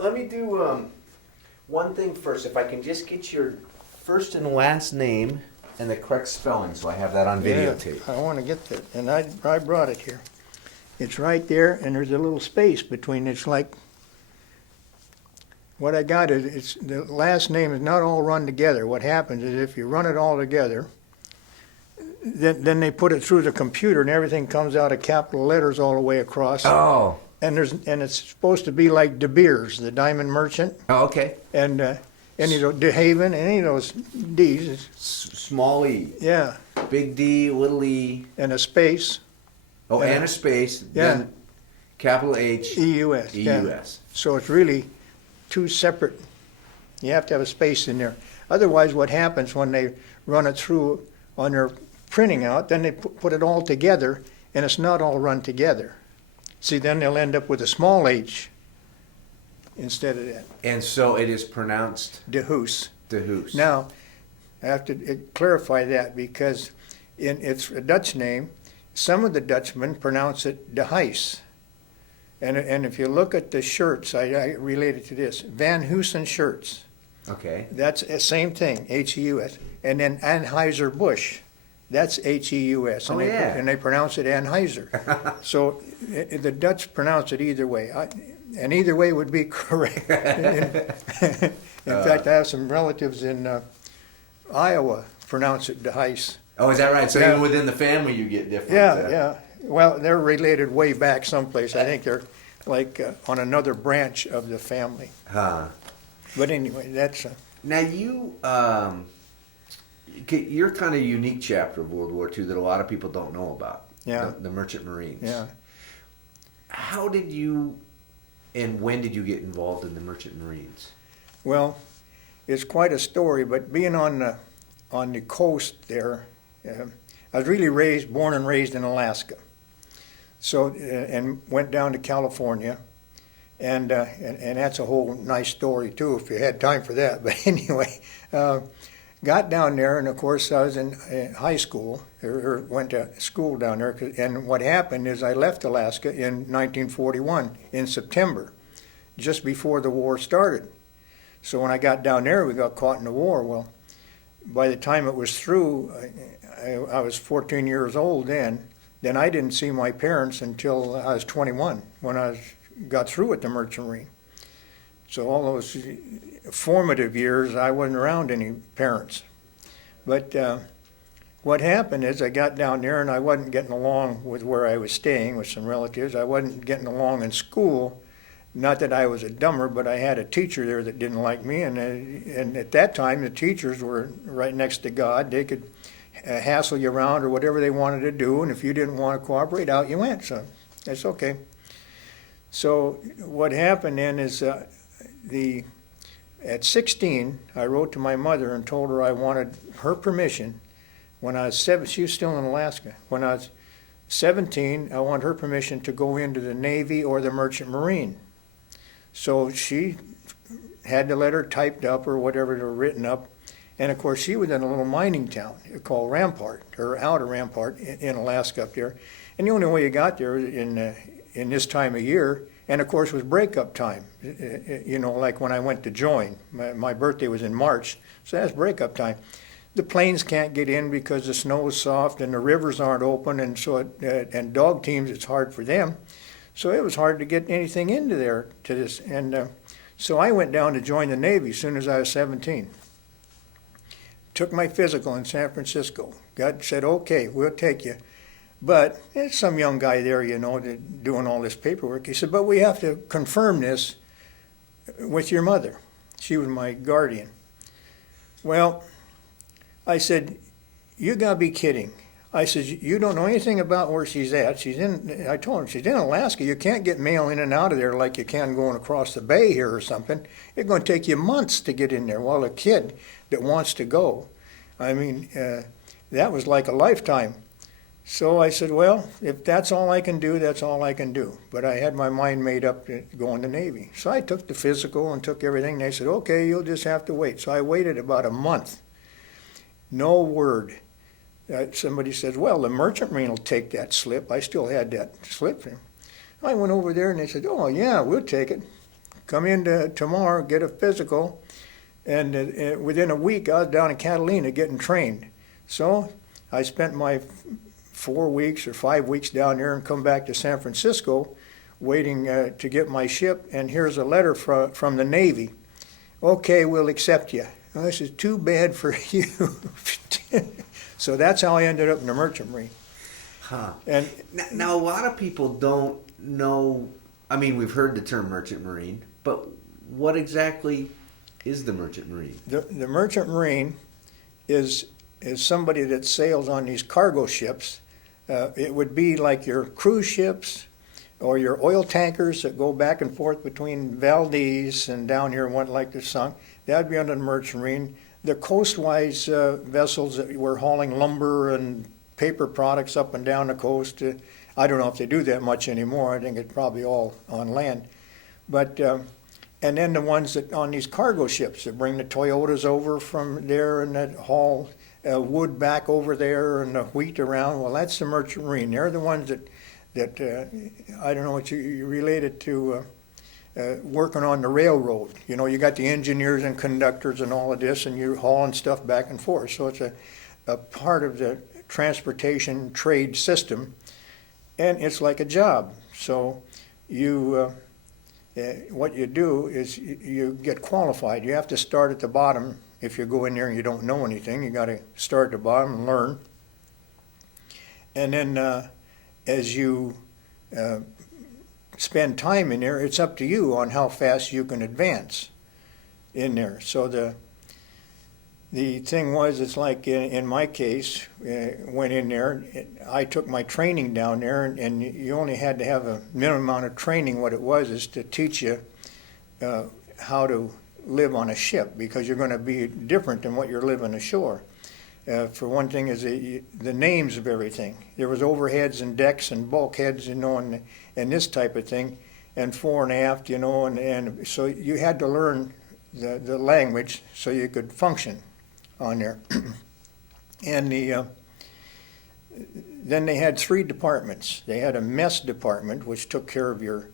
Let me do one thing first. If I can just get your first and last name and the correct spelling, so I have that on videotape. Yeah, I want to get that, and I brought it here. It's right there, and there's a little space between. It's like what I got is it's the last name is not all run together. What happens is if you run it all together, then they put it through the computer, and everything comes out of capital letters all the way across. Oh. And it's supposed to be like De Beers, the diamond merchant, Oh, okay. and any of those, De Haven, any of those D's. Small e. Yeah, Big D, little e. and a space. Oh, Yeah. and a space. Yeah. Then capital H. EUS. Yeah. EUS. So it's really two separate. You have to have a space in there. Otherwise, what happens when they run it through on their printing out, then they put it all together, and it's not all run together. See, then they'll end up with a small h instead of that. And so it is pronounced De Heus. De Heus. Now, I have to clarify that because it's a Dutch name. Some of the Dutchmen pronounce it De Heus. And if you look at the shirts, I relate it to this. Van Heusen shirts. Okay. That's the same thing, H-E-U-S. And then Anheuser-Busch. That's H-E-U-S. Oh, yeah. And they pronounce it Anheuser. So the Dutch pronounce it either way. And either way would be correct. In fact, I have some relatives in Iowa pronounce it De Heus. Oh, is that right? So Yeah. even within the family, you get different. Yeah. Well, they're related way back someplace. I think they're like on another branch of the family. Huh. But anyway, that's... Now you're kind of a unique chapter of World War II that a lot of people don't know about. Yeah. The Merchant Marines. yeah. How did you and when did you get involved in the Merchant Marines? Well, it's quite a story, but being on the coast there, I was really born and raised in Alaska. So, and went down to California, and that's a whole nice story too, if you had time for that. But anyway, got down there, and of course I was in high school, or went to school down there, and what happened is I left Alaska in 1941 in September, just before the war started. So when I got down there, we got caught in the war. Well, by the time it was through, I was 14 years old then. Then I didn't see my parents until I was 21, when I got through with the Merchant Marine. So all those formative years, I wasn't around any parents. But what happened is I got down there and I wasn't getting along with where I was staying with some relatives. I wasn't getting along in school. Not that I was a dumber, but I had a teacher there that didn't like me. And at that time, the teachers were right next to God. They could hassle you around or whatever they wanted to do. And if you didn't want to cooperate, out you went. So that's okay. So what happened then is at 16, I wrote to my mother and told her I wanted her permission. When I was 7, she was still in Alaska. When I was 17, I wanted her permission to go into the Navy or the Merchant Marine. So she had the letter typed up or whatever, or written up. And of course, she was in a little mining town called Rampart, or Outer Rampart in Alaska up there. And the only way you got there in this time of year, and of course, was breakup time. You know, like when I went to join. My birthday was in March, so that's breakup time. The planes can't get in because the snow is soft and the rivers aren't open, and so and dog teams, it's hard for them. So it was hard to get anything into there to this. And so I went down to join the Navy as soon as I was 17. Took my physical in San Francisco. God said, okay, we'll take you. But there's some young guy there, you know, doing all this paperwork. He said, but we have to confirm this with your mother. She was my guardian. Well, I said, you gotta be kidding. I said, you don't know anything about where she's at. I told him, she's in Alaska. You can't get mail in and out of there like you can going across the bay here or something. It's going to take you months to get in there. Well, a kid that wants to go, I mean, that was like a lifetime. So I said, well, if that's all I can do, that's all I can do. But I had my mind made up to go in the Navy. So I took the physical and took everything. They said, okay, you'll just have to wait. So I waited about a month. No word. Somebody says, well, the Merchant Marine will take that slip. I still had that slip. I went over there and they said, oh, yeah, we'll take it. come in tomorrow, get a physical. And within a week, I was down in Catalina getting trained. So I spent my 4 weeks or 5 weeks down there and come back to San Francisco waiting to get my ship. And here's a letter from the Navy. Okay, we'll accept you. Well, this is too bad for you. So that's how I ended up in the Merchant Marine. Huh. And now, a lot of people don't know. I mean, we've heard the term Merchant Marine, but what exactly is the Merchant Marine? The Merchant Marine is somebody that sails on these cargo ships. It would be like your cruise ships or your oil tankers that go back and forth between Valdez and down here, one like the sunk. That would be under the Merchant Marine. The coastwise vessels that were hauling lumber and paper products up and down the coast. I don't know if they do that much anymore. I think it's probably all on land. But and then the ones that on these cargo ships that bring the Toyotas over from there and that haul wood back over there and the wheat around. Well, that's the Merchant Marine. They're the ones that I don't know what you related to working on the railroad. You know, you got the engineers and conductors and all of this, and you're hauling stuff back and forth. So it's a part of the transportation trade system, and it's like a job. So you what you do is you get qualified. You have to start at the bottom. If you go in there and you don't know anything, you got to start at the bottom and learn. And then as you spend time in there, it's up to you on how fast you can advance in there. So the thing was, it's like in my case, went in there, I took my training down there, and you only had to have a minimum amount of training. What it was is to teach you how to live on a ship, because you're going to be different than what you're living ashore. For one thing is the names of everything. There was overheads and decks and bulkheads, you know, and this type of thing, and fore and aft, you know, and so you had to learn the language so you could function on there. And then they had 3 departments. They had a mess department, which took care of your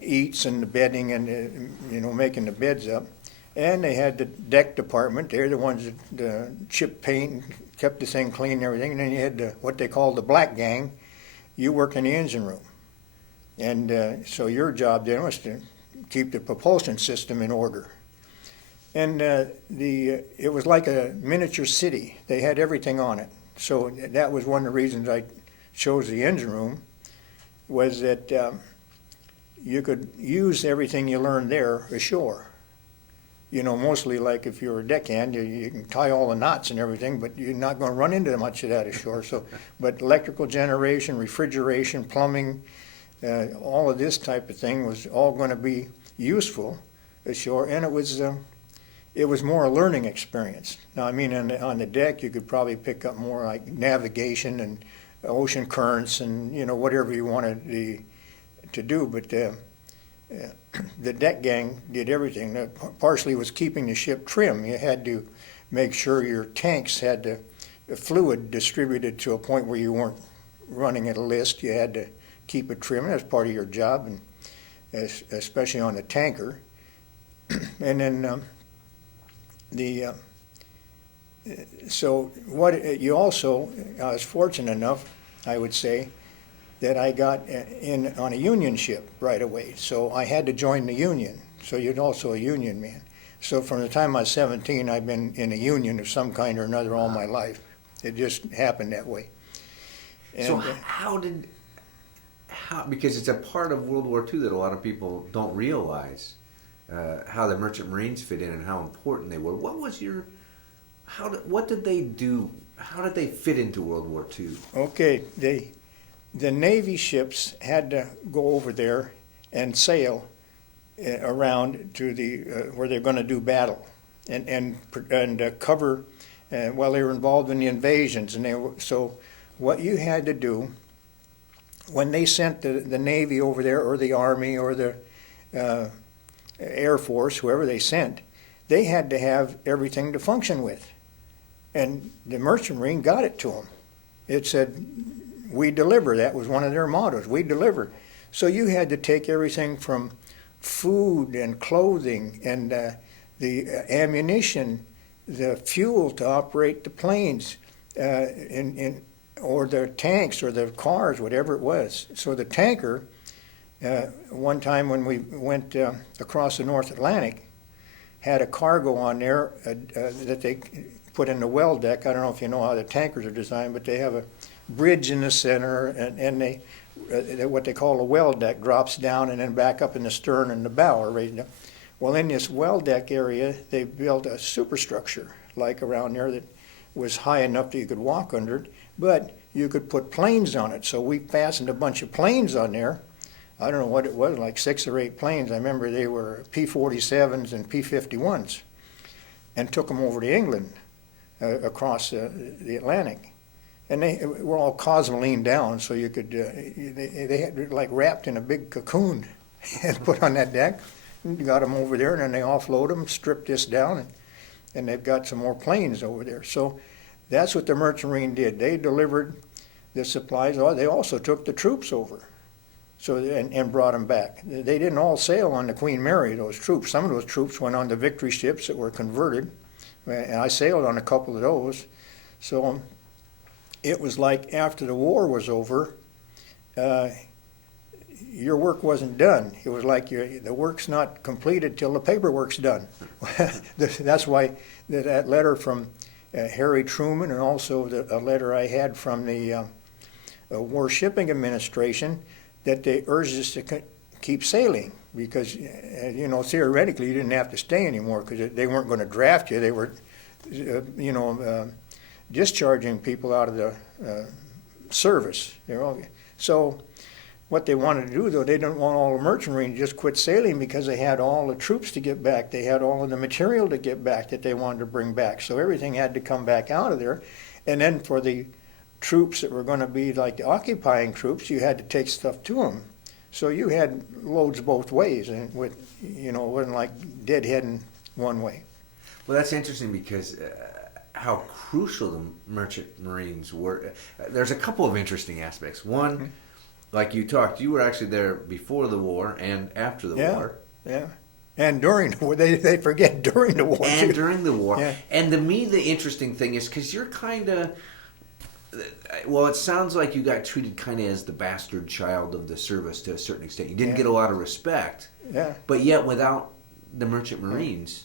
eats and the bedding and you know, making the beds up. And they had the deck department. They're the ones that chipped paint and kept the thing clean and everything. And then you had what they called the black gang. You worked in the engine room. And so your job then was to keep the propulsion system in order. And it was like a miniature city. They had everything on it. So that was one of the reasons I chose the engine room, was that you could use everything you learned there ashore. You know, mostly like if you're a deckhand, you can tie all the knots and everything, but you're not going to run into much of that ashore. So, but electrical generation, refrigeration, plumbing, all of this type of thing was all going to be useful ashore, and it was more a learning experience. Now, I mean, on the deck, you could probably pick up more like navigation and ocean currents and, you know, whatever you wanted to do, but the deck gang did everything. That partially was keeping the ship trim. You had to make sure your tanks had the fluid distributed to a point where you weren't running at a list. You had to keep it trim. That's part of your job, and especially on the tanker. And then so what you also, I was fortunate enough, I would say, that I got in on a union ship right away. So I had to join the union. So you're also a union man. So from the time I was 17, I've been in a union of some kind or another all my life. It just happened that way. And, so how, because it's a part of World War II that a lot of people don't realize, how the Merchant Marines fit in and how important they were. What was what did they do? How did they fit into World War II? Okay, the Navy ships had to go over there and sail around to where they're going to do battle and cover while they were involved in the invasions. And so what you had to do when they sent the Navy over there, or the Army, or the Air Force, whoever they sent, they had to have everything to function with. And the Merchant Marine got it to them. It said, "We deliver." That was one of their mottos. We deliver. So you had to take everything from food and clothing and the ammunition, the fuel to operate the planes, or the tanks or the cars, whatever it was. So the tanker, one time when we went across the North Atlantic, had a cargo on there that they put in the well deck. I don't know if you know how the tankers are designed, but they have a bridge in the center, and they what they call a well deck drops down and then back up in the stern and the bow are raised up. Well, in this well deck area, they built a superstructure like around there that was high enough that you could walk under it, but you could put planes on it. So we fastened a bunch of planes on there. I don't know what it was, like 6 or 8 planes. I remember they were P-47s and P-51s, and took them over to England across the Atlantic. And they were all cosmoline down, so you could, they had like wrapped in a big cocoon and put on that deck. And got them over there, and then they offload them, strip this down, and they've got some more planes over there. So that's what the Merchant Marine did. They delivered the supplies. They also took the troops over, so and brought them back. They didn't all sail on the Queen Mary, those troops. Some of those troops went on the Victory ships that were converted, and I sailed on a couple of those. So it was like after the war was over, your work wasn't done. It was like the work's not completed till the paperwork's done. That's why that letter from Harry Truman, and also a letter I had from the War Shipping Administration, that they urged us to keep sailing because, theoretically you didn't have to stay anymore because they weren't going to draft you. They were, discharging people out of the service. So what they wanted to do, though, they didn't want all the Merchant Marine to just quit sailing because they had all the troops to get back. They had all of the material to get back that they wanted to bring back. So everything had to come back out of there. And then for the troops that were going to be like the occupying troops, you had to take stuff to them. So you had loads both ways, and it wasn't like deadheading one way. Well, that's interesting because how crucial the Merchant Marines were. There's a couple of interesting aspects. One, mm-hmm. Like you talked, you were actually there before the war and after the war. Yeah. And during the war. They forget during the war. And too. During the war. Yeah. And to me, the interesting thing is because you're kind of, well, it sounds like you got treated kind of as the bastard child of the service to a certain extent. You didn't get a lot of respect. Yeah. But yet, without the Merchant Marines,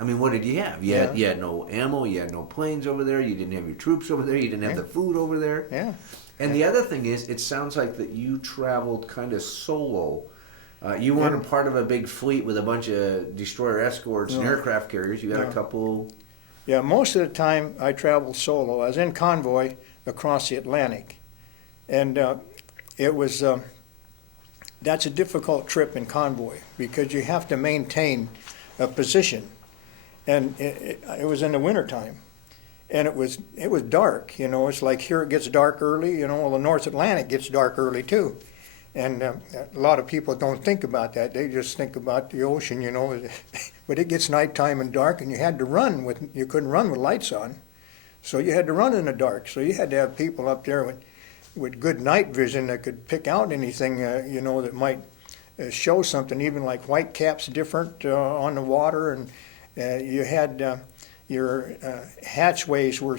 I mean, what did you have? You had no ammo, you had no planes over there, you didn't have your troops over there, you didn't have the food over there. Yeah. And the other thing is, it sounds like that you traveled kind of solo. You weren't a part of a big fleet with a bunch of destroyer escorts and aircraft carriers. You had a couple. Yeah, most of the time I traveled solo. I was in convoy across the Atlantic. And it was, that's a difficult trip in convoy because you have to maintain a position. And it was in the wintertime. And it was dark, it's like here it gets dark early, well, the North Atlantic gets dark early too. And a lot of people don't think about that. They just think about the ocean, but it gets nighttime and dark, and you had to run you couldn't run with lights on. So you had to run in the dark. So you had to have people up there with good night vision that could pick out anything, that might show something, even like white caps different on the water. And you had your hatchways were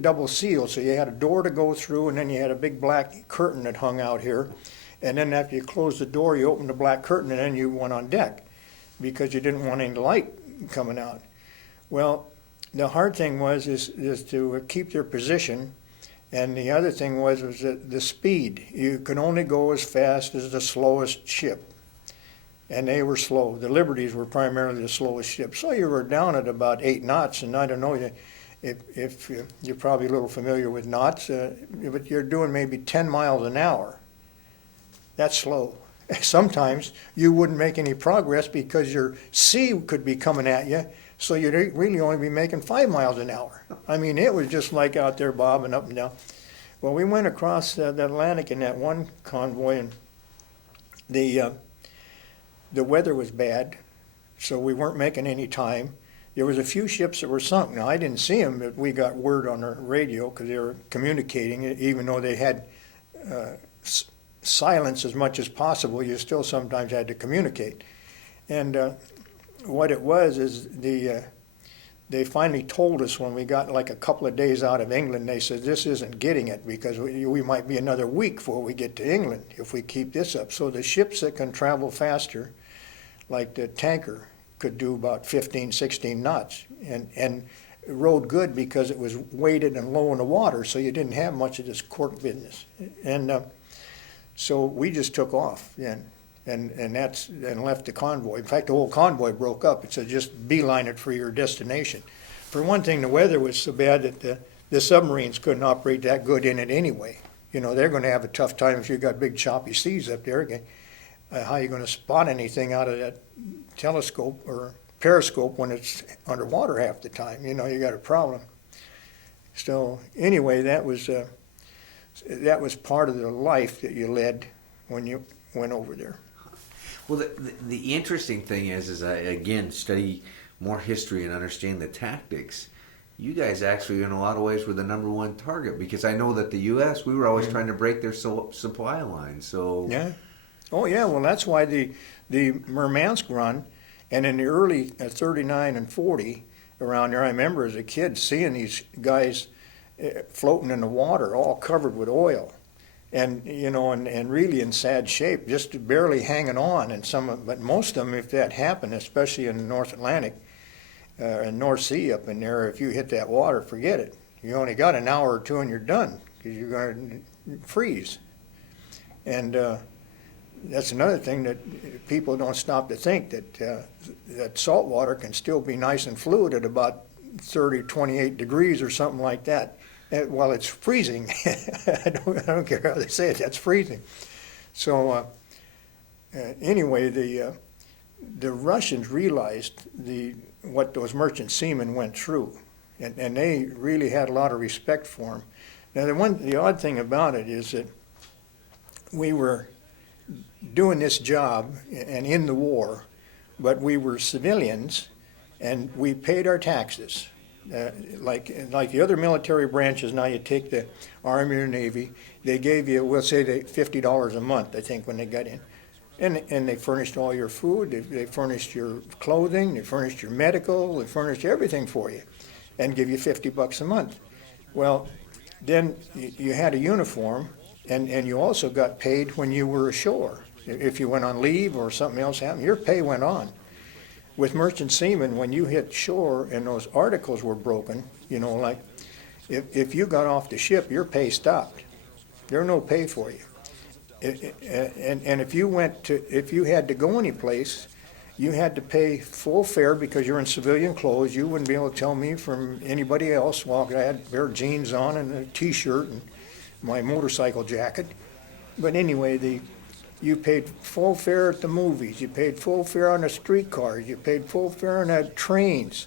double sealed, so you had a door to go through, and then you had a big black curtain that hung out here. And then after you closed the door, you opened the black curtain, and then you went on deck because you didn't want any light coming out. Well, the hard thing is to keep your position, and the other thing was the speed. You could only go as fast as the slowest ship. And they were slow. The Liberties were primarily the slowest ship. So you were down at about 8 knots, and I don't know if you're probably a little familiar with knots, but you're doing maybe 10 miles an hour. That's slow. Sometimes you wouldn't make any progress because your sea could be coming at you, so you'd really only be making 5 miles an hour. I mean, it was just like out there bobbing up and down. Well, we went across the Atlantic in that one convoy, and the weather was bad, so we weren't making any time. There was a few ships that were sunk. Now, I didn't see them, but we got word on the radio because they were communicating, even though they had silence as much as possible. You still sometimes had to communicate. And what it was is they finally told us when we got like a couple of days out of England, they said, this isn't getting it because we might be another week before we get to England if we keep this up. So the ships that can travel faster, like the tanker, could do about 15, 16 knots and rode good because it was weighted and low in the water, so you didn't have much of this cork business. And so we just took off and left the convoy. In fact, the whole convoy broke up. It said just beeline it for your destination. For one thing, the weather was so bad that the submarines couldn't operate that good in it anyway. You know, they're going to have a tough time if you've got big choppy seas up there. Again, how are you going to spot anything out of that telescope or periscope when it's underwater half the time? You know, you got a problem. So anyway, that was part of the life that you led when you went over there. Well, the interesting thing is I, again, study more history and understand the tactics. You guys actually, in a lot of ways, were the number one target because I know that the U.S., we were always trying to break their supply line. So yeah. Oh, yeah. Well, that's why the Murmansk run, and in the early 39 and 40, around there, I remember as a kid seeing these guys floating in the water, all covered with oil. And you know, and really in sad shape, just barely hanging on. And but most of them, if that happened, especially in the North Atlantic and North Sea up in there, if you hit that water, forget it. You only got an hour or two, and you're done because you're going to freeze. And that's another thing that people don't stop to think that salt water can still be nice and fluid at about 28 degrees or something like that. While it's freezing. I don't care how they say it, that's freezing. So anyway, the Russians realized what those merchant seamen went through, and they really had a lot of respect for them. Now the odd thing about it is that we were doing this job and in the war, but we were civilians and we paid our taxes. Like the other military branches, now you take the Army or Navy, they gave you, we'll say $50 a month, I think, when they got in. And they furnished all your food, they furnished your clothing, they furnished your medical, they furnished everything for you, and give you $50 a month. Well, then you had a uniform, and you also got paid when you were ashore. If you went on leave or something else happened, your pay went on. With merchant seamen, when you hit shore and those articles were broken, you know, like if you got off the ship, your pay stopped. There was no pay for you. And if you had to go any place, you had to pay full fare because you're in civilian clothes. You wouldn't be able to tell me from anybody else. Well, I had a pair of jeans on and a T-shirt and my motorcycle jacket. But anyway, you paid full fare at the movies. You paid full fare on the streetcars. You paid full fare on the trains.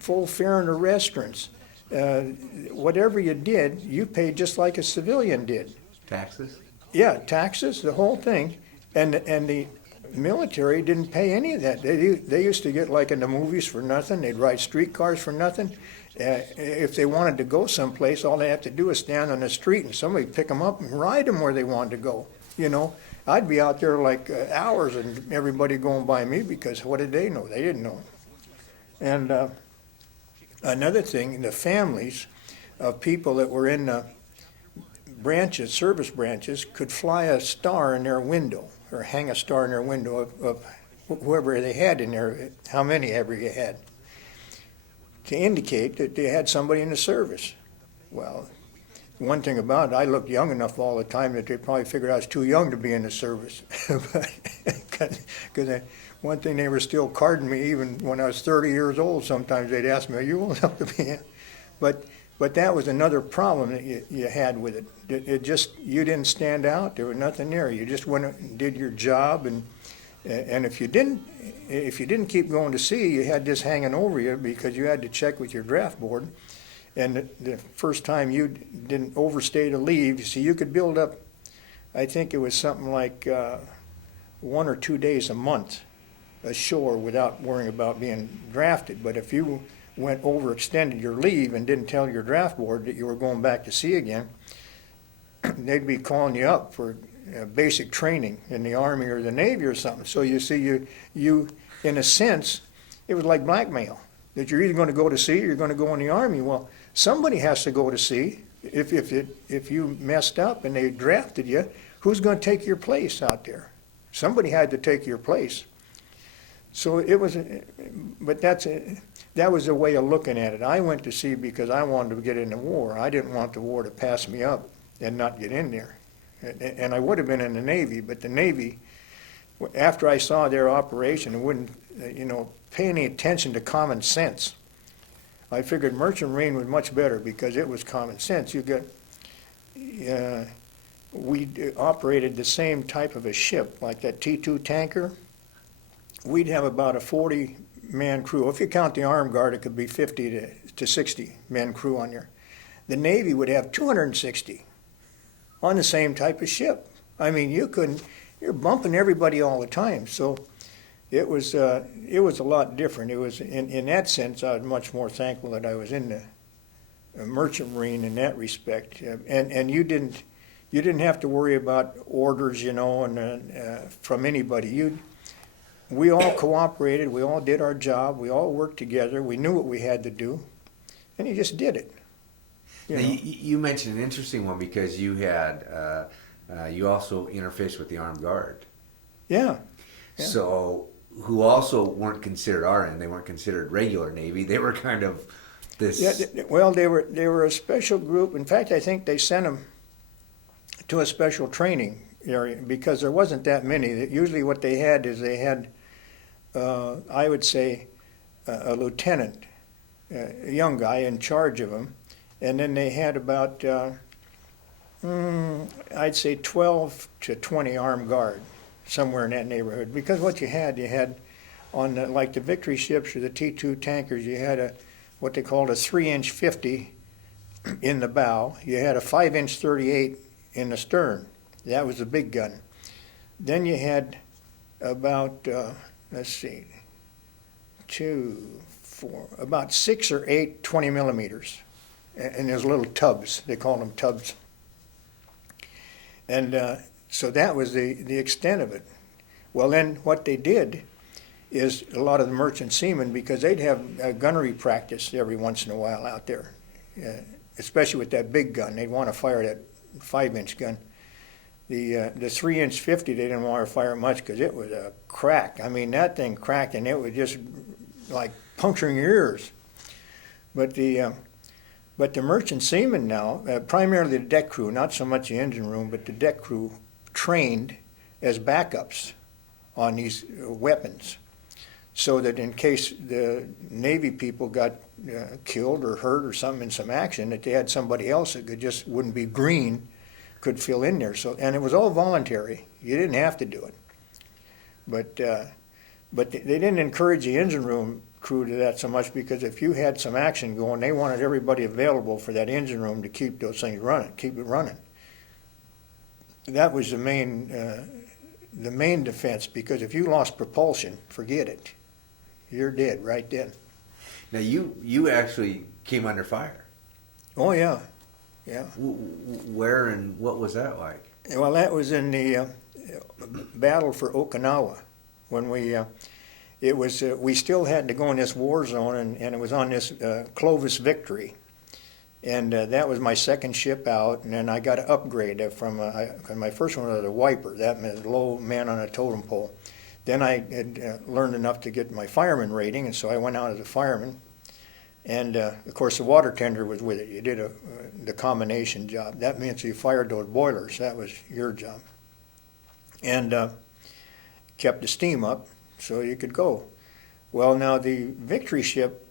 Full fare in the restaurants. Whatever you did, you paid just like a civilian did. taxes? Yeah, taxes, the whole thing. And the military didn't pay any of that. They used to get like in the movies for nothing. They'd ride streetcars for nothing. If they wanted to go someplace, all they have to do is stand on the street and somebody pick them up and ride them where they wanted to go. You know, I'd be out there like hours and everybody going by me because what did they know? They didn't know. And another thing, the families of people that were in the branches, service branches, could fly a star in their window or hang a star in their window of whoever they had in there, how many ever you had, to indicate that they had somebody in the service. Well, one thing about it, I looked young enough all the time that they probably figured I was too young to be in the service. Because one thing, they were still carding me even when I was 30 years old. Sometimes they'd ask me, are you old enough to be in? But that was another problem that you had with it. It just, you didn't stand out. There was nothing there. You just went and did your job, and if you didn't keep going to sea, you had this hanging over you because you had to check with your draft board. And the first time you didn't overstay to leave, see, you could build up, I think it was something like 1 or 2 days a month ashore without worrying about being drafted. But if you overextended your leave and didn't tell your draft board that you were going back to sea again, they'd be calling you up for basic training in the Army or the Navy or something. So you see, you in a sense, it was like blackmail, that you're either going to go to sea or you're going to go in the Army. Well, somebody has to go to sea. If you messed up and they drafted you, who's going to take your place out there? Somebody had to take your place. So it was, but that was a way of looking at it. I went to sea because I wanted to get in the war. I didn't want the war to pass me up and not get in there. And I would have been in the Navy, but the Navy, after I saw their operation, wouldn't, pay any attention to common sense. I figured Merchant Marine was much better because it was common sense. We operated the same type of a ship, like that T2 tanker. We'd have about a 40-man crew. If you count the armed guard, it could be 50 to 60 men crew on there. The Navy would have 260 on the same type of ship. I mean, you're bumping everybody all the time. So it was a lot different. It was, in that sense, I was much more thankful that I was in the Merchant Marine in that respect. And you didn't have to worry about orders, from anybody. We all cooperated. We all did our job. We all worked together. We knew what we had to do, and you just did it. You mentioned an interesting one because you had you also interfaced with the armed guard. Yeah. So who also weren't considered RN. They weren't considered regular Navy. They were kind of this. Yeah. Well, they were a special group. In fact, I think they sent them to a special training area because there wasn't that many. Usually, what they had is I would say, a lieutenant, a young guy in charge of them. And then they had about, I'd say 12 to 20 armed guard, somewhere in that neighborhood. Because what you had on like the Victory ships or the T2 tankers, you had what they called a 3-inch 50 in the bow. You had a 5-inch 38 in the stern. That was the big gun. Then you had about, about 6 or 8 20 millimeters. And there's little tubs. They call them tubs. And so that was the extent of it. Well, then what they did is a lot of the merchant seamen, because they'd have gunnery practice every once in a while out there, especially with that big gun. They'd want to fire that 5-inch gun. The 3-inch 50, they didn't want to fire much because it was a crack. I mean, that thing cracked and it was just like puncturing your ears. But the merchant seamen now, primarily the deck crew, not so much the engine room, but the deck crew trained as backups on these weapons, so that in case the Navy people got killed or hurt or something in some action, that they had somebody else that wouldn't be green, could fill in there. So, and it was all voluntary. You didn't have to do it. But they didn't encourage the engine room crew to that so much, because if you had some action going, they wanted everybody available for that engine room to keep those things running, keep it running. That was the main defense, because if you lost propulsion, forget it. You're dead right then. Now you actually came under fire. Oh yeah, yeah. Where and what was that like? Well, that was in the battle for Okinawa, when we still had to go in this war zone, and it was on this Clovis Victory. And that was my second ship out, and then I got an upgrade from my first one was a Wiper. That meant low man on a totem pole. Then I had learned enough to get my fireman rating, and so I went out as a fireman. And of course, the water tender was with it. You did the combination job. That means you fired those boilers. That was your job. And kept the steam up so you could go. Well, now the Victory ship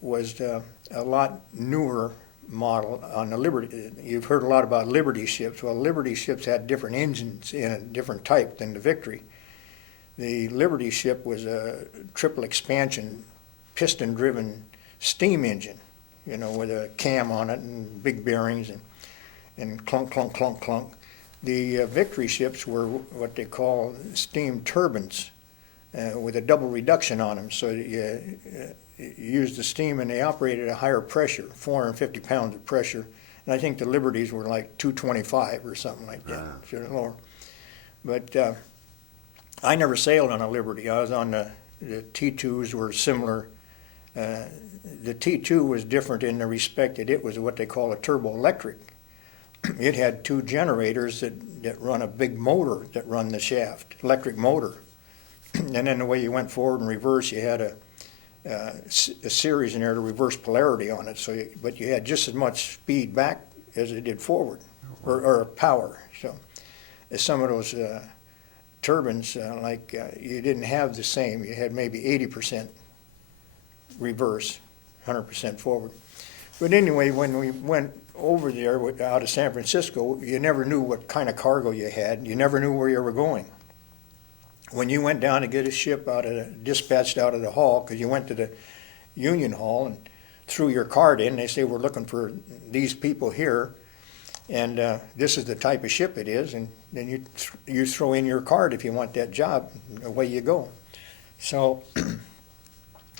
was a lot newer model on the Liberty. You've heard a lot about Liberty ships. Well, Liberty ships had different engines in a different type than the Victory. The Liberty ship was a triple expansion, piston-driven steam engine, with a cam on it and big bearings and clunk, clunk, clunk, clunk. The Victory ships were what they call steam turbines with a double reduction on them. So you used the steam, and they operated at a higher pressure, 450 pounds of pressure, And I think the Liberties were like 225 or something like that, so they're lower. But I never sailed on a Liberty. I was on the T2s were similar. The T2 was different in the respect that it was what they call a turboelectric. It had two generators that run a big motor that run the shaft, electric motor. And then the way you went forward and reverse, you had a series in there to reverse polarity on it. So, but you had just as much speed back as it did forward, or power. So, some of those turbines, you didn't have the same. You had maybe 80% reverse, 100% forward. But anyway, when we went over there out of San Francisco, you never knew what kind of cargo you had. You never knew where you were going. When you went down to get a ship dispatched out of the hall, because you went to the Union Hall and threw your card in, they say, we're looking for these people here, and this is the type of ship it is, and then you throw in your card if you want that job, away you go. So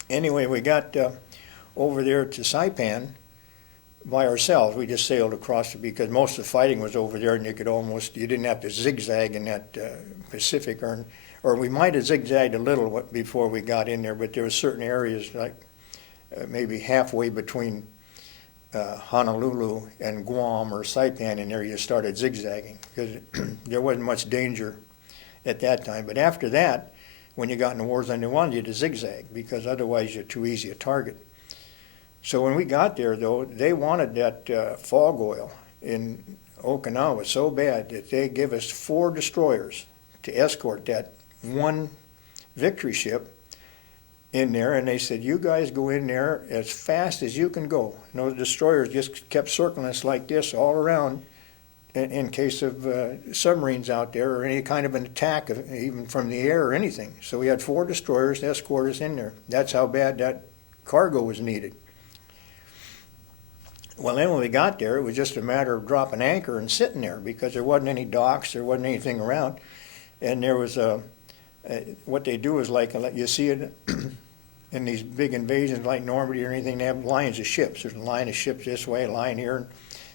anyway, we got over there to Saipan by ourselves. We just sailed across it because most of the fighting was over there, and you didn't have to zigzag in that Pacific, or we might have zigzagged a little before we got in there, but there were certain areas like maybe halfway between Honolulu and Guam or Saipan in there, you started zigzagging because there wasn't much danger at that time. But after that, when you got in the war zone, they wanted you to zigzag because otherwise you're too easy a target. So when we got there, though, they wanted that fog oil in Okinawa so bad that they give us 4 destroyers to escort that one victory ship in there, and they said, you guys go in there as fast as you can go. And those destroyers just kept circling us like this all around in case of submarines out there or any kind of an attack, even from the air or anything. So we had 4 destroyers to escort us in there. That's how bad that cargo was needed. Well, then when we got there, it was just a matter of dropping anchor and sitting there because there wasn't any docks, there wasn't anything around. And there was what they do is like you see it in these big invasions like Normandy or anything, they have lines of ships. There's a line of ships this way, a line here.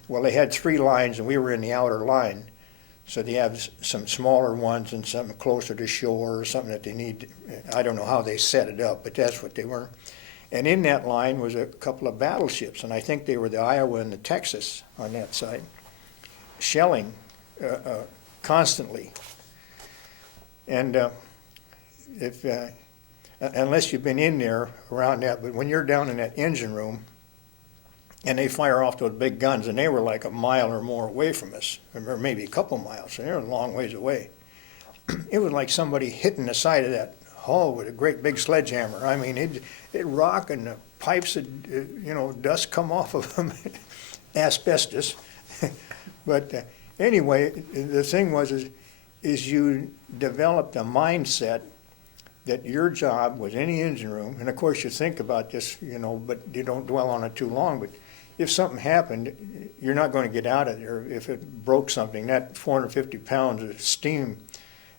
Well, they had 3 lines and we were in the outer line. So they have some smaller ones and some closer to shore or something that they need. I don't know how they set it up, but that's what they were. And in that line was a couple of battleships, and I think they were the Iowa and the Texas on that side, shelling constantly. And unless you've been in there around that, but when you're down in that engine room, and they fire off those big guns, and they were like a mile or more away from us, or maybe a couple miles, and they were a long ways away. It was like somebody hitting the side of that hull with a great big sledgehammer. I mean, it'd rock and the pipes would, dust come off of them, asbestos. But anyway, the thing is you developed a mindset that your job was in the engine room, and of course you think about this, but you don't dwell on it too long, but if something happened, you're not going to get out of there. If it broke something, that 450 pounds of steam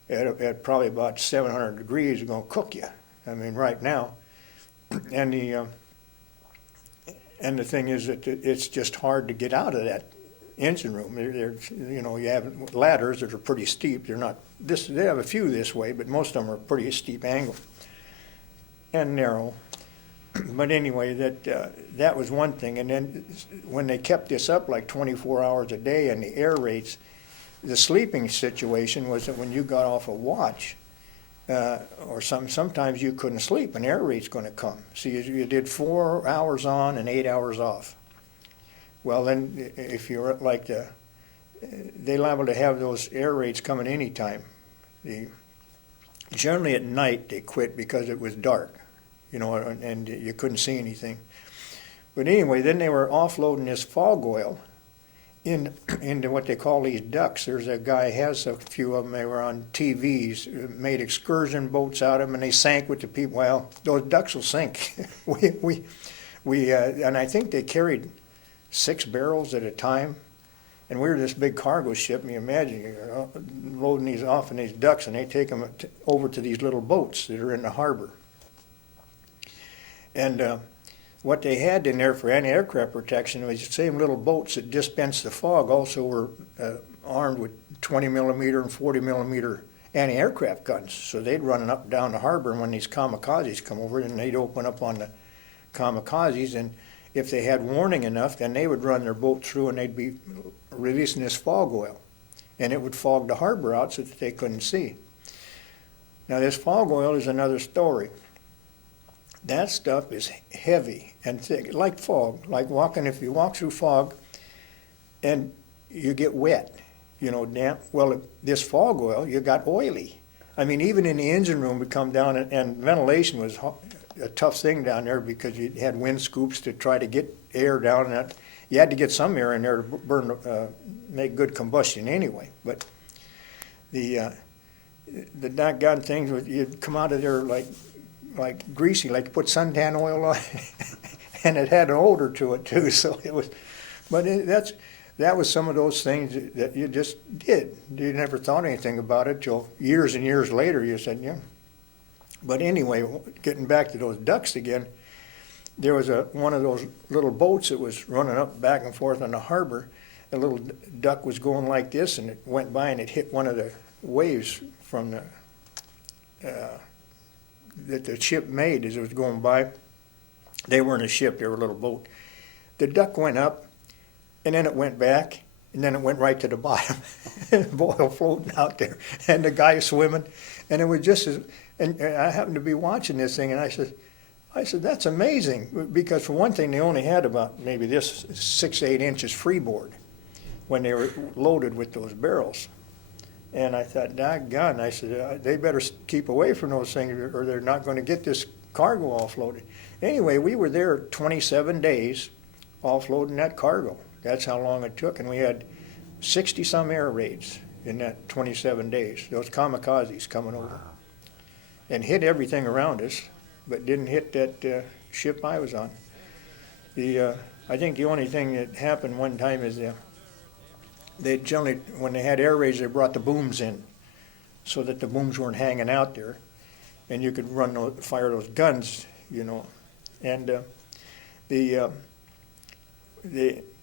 at probably about 700 degrees is going to cook you. I mean, right now. And the thing is that it's just hard to get out of that engine room. You have ladders that are pretty steep. They're not this. They have a few this way, but most of them are pretty steep angle and narrow. But anyway, that was one thing. And then when they kept this up like 24 hours a day and the air rates, the sleeping situation was that when you got off a watch or something, sometimes you couldn't sleep. An air raid's going to come. So you did 4 hours on and 8 hours off. Well, then if you're like they liable to have those air raids coming anytime. Generally at night they quit because it was dark, and you couldn't see anything. But anyway, then they were offloading this fog oil into what they call these ducks. There's a guy has a few of them. They were on TVs, made excursion boats out of them, and they sank with the people. Well, those ducks will sink. And I think they carried 6 barrels at a time. And we were this big cargo ship, and you imagine you're loading these off in these ducks, and they take them over to these little boats that are in the harbor. And what they had in there for anti-aircraft protection was the same little boats that dispensed the fog also were armed with 20 millimeter and 40 millimeter anti-aircraft guns. So they'd run up and down the harbor, and when these kamikazes come over, then they'd open up on the kamikazes, and if they had warning enough, then they would run their boat through and they'd be releasing this fog oil. And it would fog the harbor out so that they couldn't see. Now this fog oil is another story. That stuff is heavy and thick, like fog, like walking, if you walk through fog and you get wet, damp. Well, this fog oil, you got oily. I mean, even in the engine room would come down, and ventilation was a tough thing down there because you had wind scoops to try to get air down, and that, you had to get some air in there to burn, make good combustion anyway. But the doggone things, you'd come out of there like greasy, like you put suntan oil on, and it had an odor to it too. So it was, but that was some of those things that you just did. You never thought anything about it till years and years later. You said, yeah. But anyway, getting back to those ducks again, there was one of those little boats that was running up back and forth on the harbor. A little duck was going like this, and it went by and it hit one of the waves from that the ship made as it was going by. They weren't a ship, they were a little boat. The duck went up, and then it went back, and then it went right to the bottom. Boil floating out there, and the guy swimming, and it was just as. And I happened to be watching this thing, and I said, that's amazing, because for one thing, they only had about maybe this 6 to 8 inches freeboard when they were loaded with those barrels. And I thought, doggone, I said, they better keep away from those things or they're not going to get this cargo offloaded. Anyway, we were there 27 days offloading that cargo. That's how long it took, and we had 60-some air raids in that 27 days, those kamikazes coming over. And hit everything around us, but didn't hit that ship I was on. I think the only thing that happened one time is they generally, when they had air raids, they brought the booms in so that the booms weren't hanging out there, and you could fire those guns, And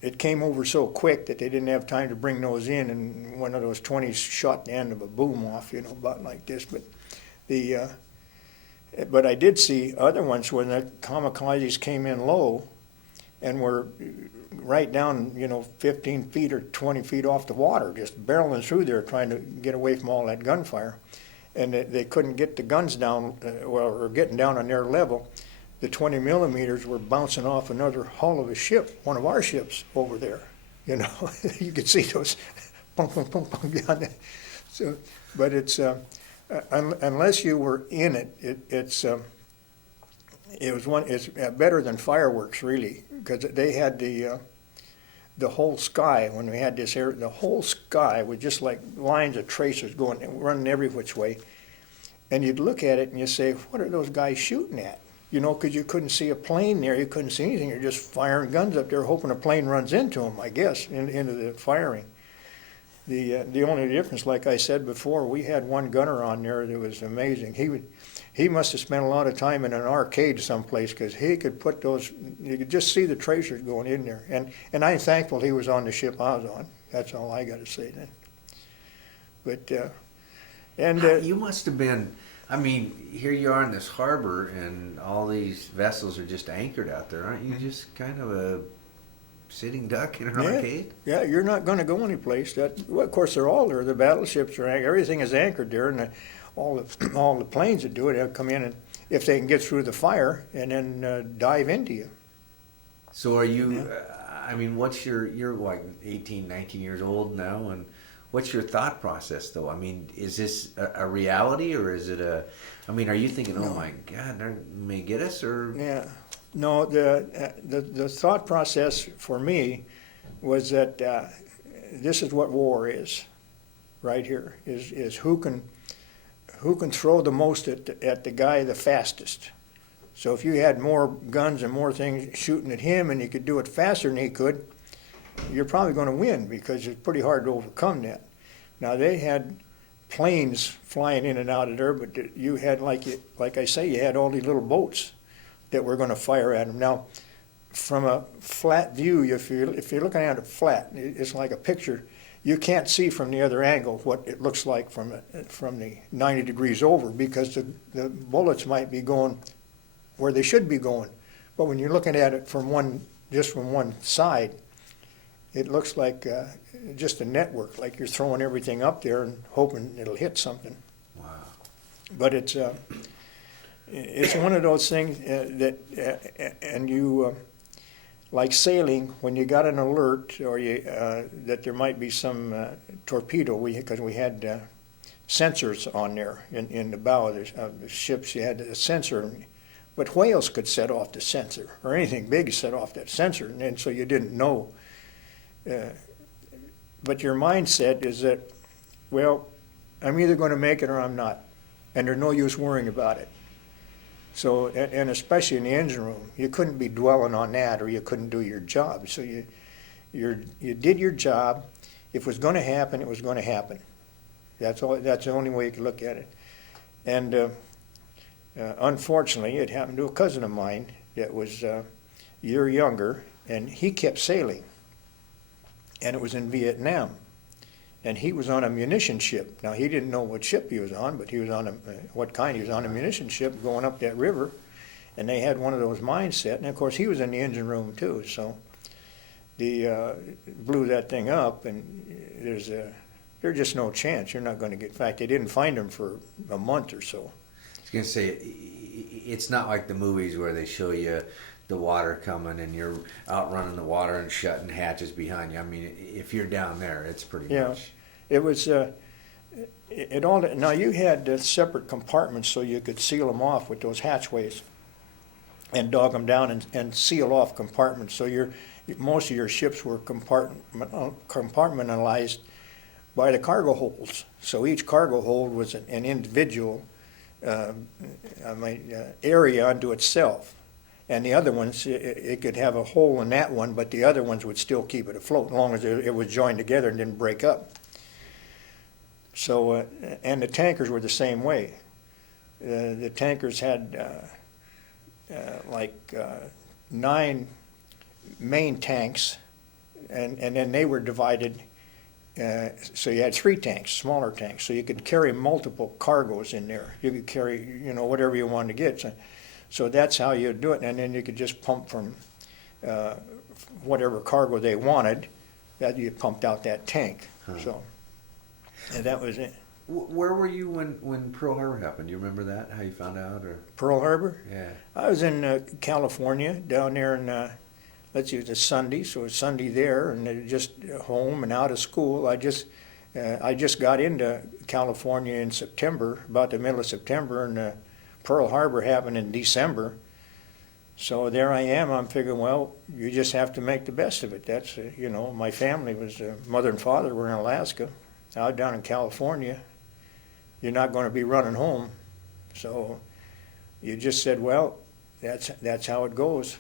it came over so quick that they didn't have time to bring those in, and one of those 20s shot the end of a boom off, about like this. But I did see other ones when the kamikazes came in low and were right down, 15 feet or 20 feet off the water, just barreling through there trying to get away from all that gunfire. And they couldn't get the guns down, or getting down on their level. The 20 millimeters were bouncing off another hull of a ship, one of our ships over there. You could see those punk, punk, punk, punk behind that. So, but it's, unless you were in it, it's better than fireworks, really, because they had the whole sky. When we had this air, the whole sky was just like lines of tracers running every which way, and you'd look at it and you say, what are those guys shooting at? Because you couldn't see a plane there, you couldn't see anything. You're just firing guns up there, hoping a plane runs into them, I guess, into the firing. The only difference, like I said before, we had one gunner on there that was amazing. He must have spent a lot of time in an arcade someplace, because he could put those. You could just see the tracers going in there. And I'm thankful he was on the ship I was on. That's all I got to say then. But you must have been. I mean, here you are in this harbor, and all these vessels are just anchored out there. Aren't you just kind of a sitting duck in an arcade? Yeah, you're not going to go anyplace. Well, of course, they're all there. The battleships are anchored. Everything is anchored there, and all the planes that do it have come in, and if they can get through the fire, and then dive into you. So are you? I mean, you're like 18, 19 years old now, and what's your thought process, though? I mean, is this a reality, or is it are you thinking, oh my God, they may get us, or? Yeah. No, the thought process for me was that this is what war is, right here, is who can throw the most at the guy the fastest. So if you had more guns and more things shooting at him, and you could do it faster than he could, you're probably going to win, because it's pretty hard to overcome that. Now, they had planes flying in and out of there, but you had, like I say, you had all these little boats that were going to fire at them. Now, from a flat view, if you're looking at it flat, it's like a picture. You can't see from the other angle what it looks like from the 90 degrees over, because the bullets might be going where they should be going. But when you're looking at it from just from one side, it looks like just a network, like you're throwing everything up there and hoping it'll hit something. Wow. But it's one of those things and you, like sailing, when you got an alert or that there might be some torpedo, because we had sensors on there in the bow of the ships. You had a sensor, but whales could set off the sensor, or anything big set off that sensor, and so you didn't know. But your mindset is that, well, I'm either going to make it or I'm not, and there's no use worrying about it. So, and especially in the engine room, you couldn't be dwelling on that, or you couldn't do your job. So you did your job. If it was going to happen, it was going to happen. That's all. That's the only way you could look at it. And unfortunately, it happened to a cousin of mine that was a year younger, and he kept sailing. And it was in Vietnam. And he was on a munition ship. Now, he didn't know what ship he was on, but he was on what kind. He was on a munition ship going up that river, and they had one of those mines set. And, of course, he was in the engine room, too. So the blew that thing up, and there's just no chance. You're not going to get... In fact, they didn't find him for a month or so. I was going to say, it's not like the movies where they show you the water coming and you're outrunning the water and shutting hatches behind you. I mean, if you're down there, it's pretty much. It was. It all. Now you had separate compartments so you could seal them off with those hatchways, and dog them down and seal off compartments. So most of your ships were compartmentalized by the cargo holds. So each cargo hold was an individual area unto itself. And the other ones, it could have a hole in that one, but the other ones would still keep it afloat as long as it was joined together and didn't break up. So, and the tankers were the same way. The tankers had 9 main tanks, and then they were divided. So you had 3 tanks, smaller tanks, so you could carry multiple cargoes in there. You could carry, whatever you wanted to get. So that's how you do it, and then you could just pump from whatever cargo they wanted, that you pumped out that tank. So, and that was it. Where were you when Pearl Harbor happened? Do you remember that? How you found out? Or Pearl Harbor? Yeah. I was in California, down there in, let's see, it was a Sunday, so it was Sunday there, and just home and out of school. I just got into California in September, about the middle of September, and Pearl Harbor happened in December. So there I am. I'm figuring, well, you just have to make the best of it. That's, my family was, mother and father were in Alaska. Out down in California, you're not going to be running home. So you just said, well, that's how it goes.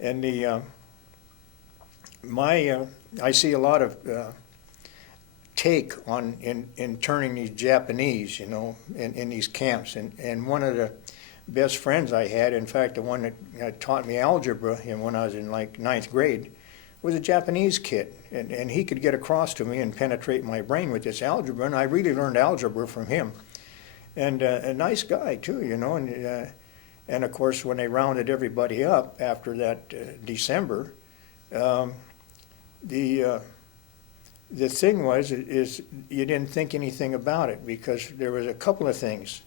And I see a lot of take on in turning these Japanese, in these camps. And one of the best friends I had, in fact, the one that taught me algebra when I was in like 9th grade, was a Japanese kid. And he could get across to me and penetrate my brain with this algebra, and I really learned algebra from him. And a nice guy, too, and of course, when they rounded everybody up after that December, the thing is you didn't think anything about it, because there was a couple of things.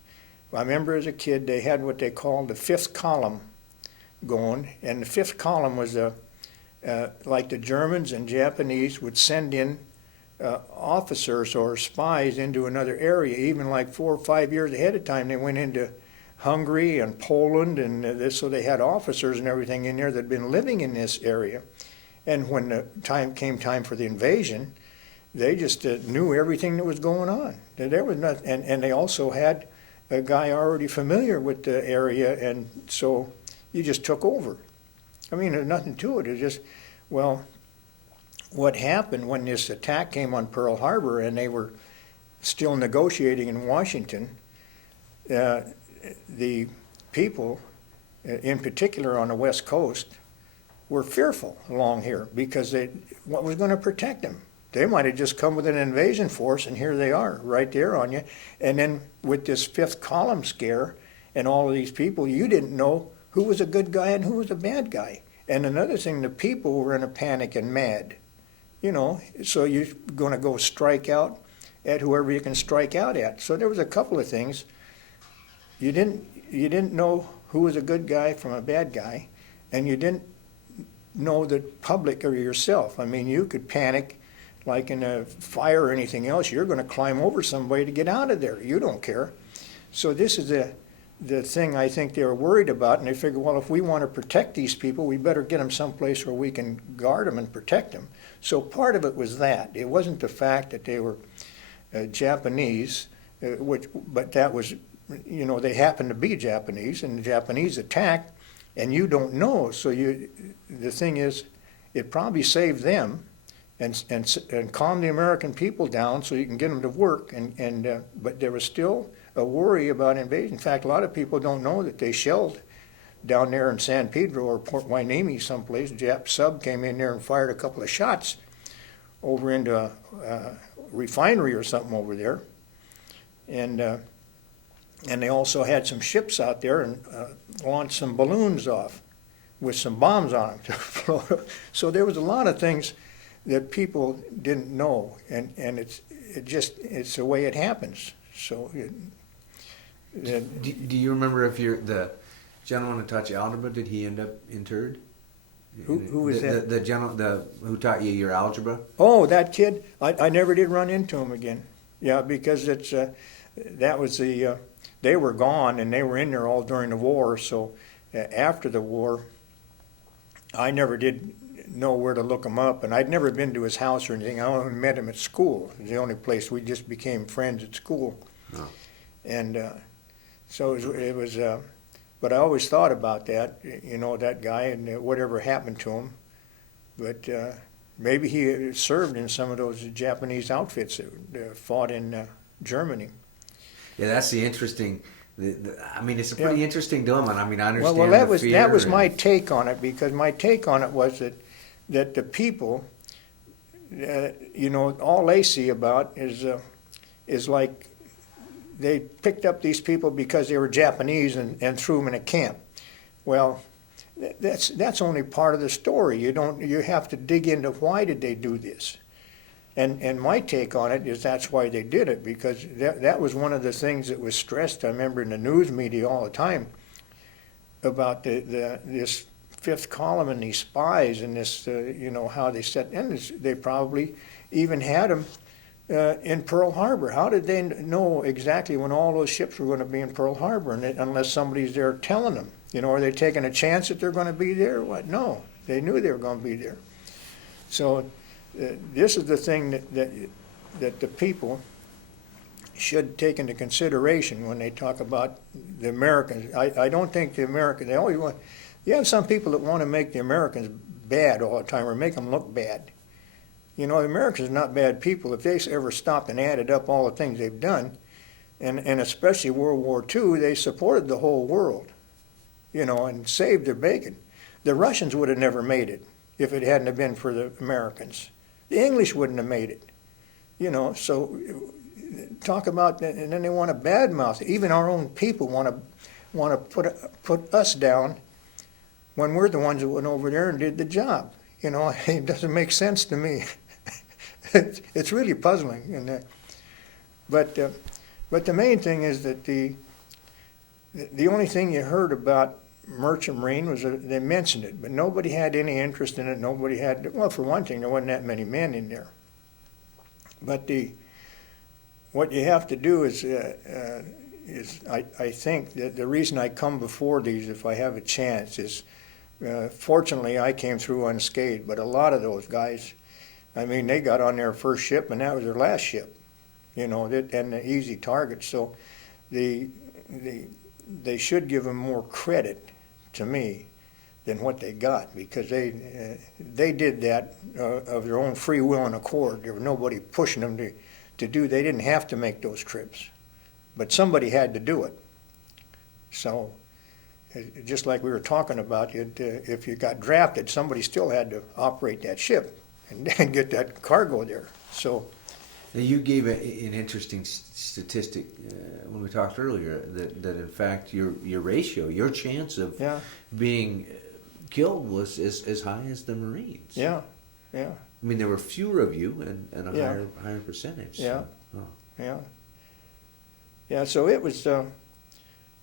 I remember as a kid they had what they called the 5th column going, and the 5th column was like the Germans and Japanese would send in officers or spies into another area, even like 4 or 5 years ahead of time. They went into Hungary and Poland, and so they had officers and everything in there that had been living in this area. And when the time for the invasion, they just knew everything that was going on. There was not, and they also had a guy already familiar with the area, and so you just took over. I mean, there's nothing to it. It's just, well, what happened when this attack came on Pearl Harbor and they were still negotiating in Washington, the people, in particular on the West Coast, were fearful along here because what was going to protect them? They might have just come with an invasion force, and here they are, right there on you. And then with this fifth column scare and all of these people, you didn't know who was a good guy and who was a bad guy. And another thing, the people were in a panic and mad. So you're going to go strike out at whoever you can strike out at. So there was a couple of things. You didn't know who was a good guy from a bad guy, and you didn't know the public or yourself. I mean, you could panic like in a fire or anything else. You're going to climb over somebody to get out of there. You don't care. So this is the thing I think they were worried about, and they figured, well, if we want to protect these people, we better get them someplace where we can guard them and protect them. So part of it was that. It wasn't the fact that they were Japanese, but that was, they happened to be Japanese, and the Japanese attacked, and you don't know. So the thing is, it probably saved them and calmed the American people down so you can get them to work. But there was still a worry about invasion. In fact, a lot of people don't know that they shelled down there in San Pedro or Port Hueneme someplace. A Jap sub came in there and fired a couple of shots over into a refinery or something over there. And they also had some ships out there and launched some balloons off with some bombs on them to float. So there was a lot of things that people didn't know, and it's the way it happens. So, do you remember if the gentleman who taught you algebra, did he end up interred? Who was that? The gentleman who taught you your algebra. Oh, that kid! I never did run into him again. Yeah, because that was they were gone and they were in there all during the war. So after the war, I never did know where to look him up, and I'd never been to his house or anything. I only met him at school. It was the only place we just became friends at school. Oh. And so it was but I always thought about that, that guy and whatever happened to him. But maybe he served in some of those Japanese outfits that fought in Germany. Yeah, that's the interesting. I mean, it's a pretty interesting dilemma. I mean, I understand. Well, that was my take on it, because my take on it was that the people, all they see about is like they picked up these people because they were Japanese and threw them in a camp. Well, that's only part of the story. You have to dig into why did they do this. And my take on it is that's why they did it, because that was one of the things that was stressed. I remember in the news media all the time about this fifth column and these spies and this, how they set, and they probably even had them in Pearl Harbor. How did they know exactly when all those ships were going to be in Pearl Harbor, unless somebody's there telling them? Are they taking a chance that they're going to be there? What? No, they knew they were going to be there. So this is the thing that the people should take into consideration when they talk about the Americans. I don't think the Americans, they always want, you have some people that want to make the Americans bad all the time or make them look bad. The Americans are not bad people. If they ever stopped and added up all the things they've done, and especially World War II, they supported the whole world, and saved their bacon. The Russians would have never made it if it hadn't have been for the Americans. The English wouldn't have made it, so talk about, and then they want to badmouth. Even our own people want to put us down when we're the ones that went over there and did the job. It doesn't make sense to me. It's really puzzling. But the main thing is that the only thing you heard about Merchant Marine was they mentioned it, but nobody had any interest in it. Nobody had, well, for one thing, there wasn't that many men in there. But what you have to do is I think that the reason I come before these, if I have a chance, is fortunately I came through unscathed, but a lot of those guys, I mean, they got on their first ship and that was their last ship, and the easy target. So they should give them more credit, to me, than what they got, because they did that of their own free will and accord. There was nobody pushing them to do. They didn't have to make those trips, but somebody had to do it. So just like we were talking about, if you got drafted, somebody still had to operate that ship and get that cargo there. So, Now you gave an interesting statistic when we talked earlier that in fact your ratio, your chance of yeah, being killed was as high as the Marines. yeah, yeah, I mean, there were fewer of you and a Yeah. higher percentage. Yeah. So, oh. yeah. Yeah, so it was,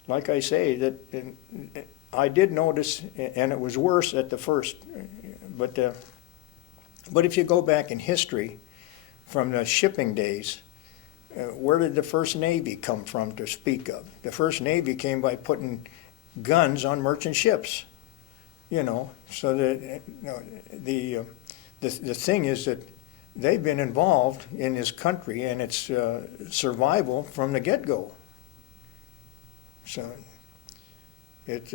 like I say, that I did notice, and it was worse at the first, but if you go back in history, from the shipping days, where did the first Navy come from to speak of? The first Navy came by putting guns on merchant ships, you know, so that the thing is that they've been involved in this country and its survival from the get-go. So it.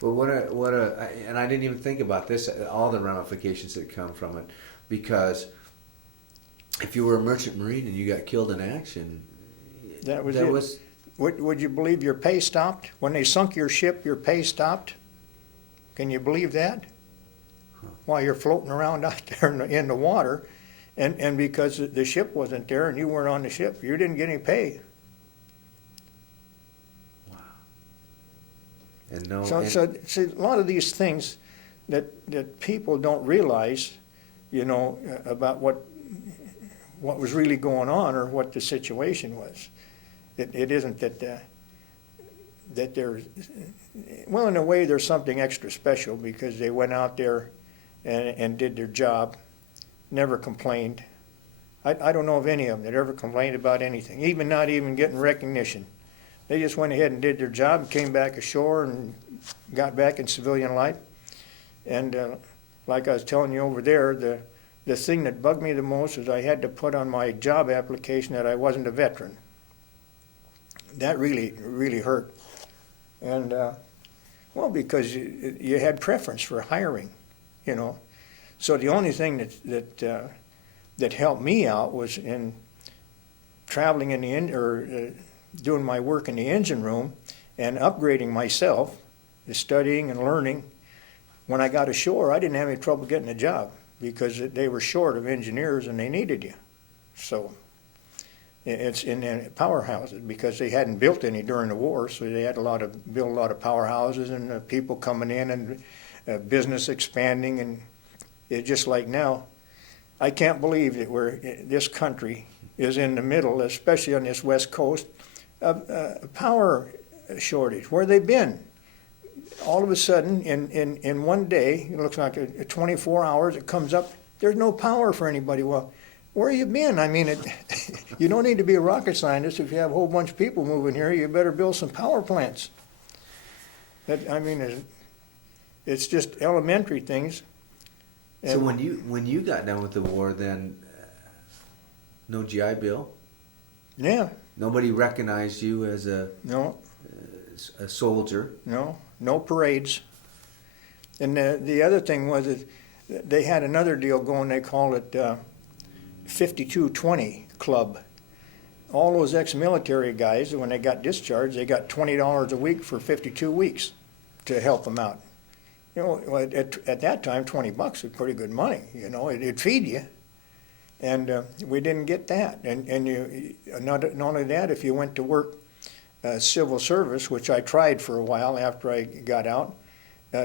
But and I didn't even think about this, all the ramifications that come from it, because if you were a merchant marine and you got killed in action, That was it. Would you believe your pay stopped? When they sunk your ship, your pay stopped? Can you believe that? While you're floating around out there in the water, and because the ship wasn't there and you weren't on the ship, you didn't get any pay. Wow. And no. So a lot of these things that people don't realize, you know, about what was really going on or what the situation was. It isn't that there's, well, in a way there's something extra special because they went out there and did their job, never complained. I don't know of any of them that ever complained about anything, even not even getting recognition. They just went ahead and did their job, came back ashore and got back in civilian life. And like I was telling you over there, the thing that bugged me the most is I had to put on my job application that I wasn't a veteran. That really, really hurt. And, well, because you had preference for hiring, you know. So the only thing that helped me out was in traveling in the doing my work in the engine room and upgrading myself, studying and learning. When I got ashore, I didn't have any trouble getting a job because they were short of engineers and they needed you. So it's in the powerhouses because they hadn't built any during the war, so they had build a lot of powerhouses and people coming in and business expanding, and it's just like now. I can't believe that this country is in the middle, especially on this west coast, of a power shortage. Where they've been. All of a sudden, in one day, it looks like 24 hours, it comes up, there's no power for anybody. Well, where have you been? I mean, you don't need to be a rocket scientist. If you have a whole bunch of people moving here, you better build some power plants. It's just elementary things. So when you got done with the war, then no GI Bill? Yeah. Nobody recognized you as a soldier? No parades. And the other thing was that they had another deal going. They called it 5220 Club. All those ex-military guys, when they got discharged, they got $20 a week for 52 weeks to help them out. You know, at that time, $20 was pretty good money. You know, it'd feed you. And we didn't get that. And you not only that, if you went to work civil service, which I tried for a while after I got out,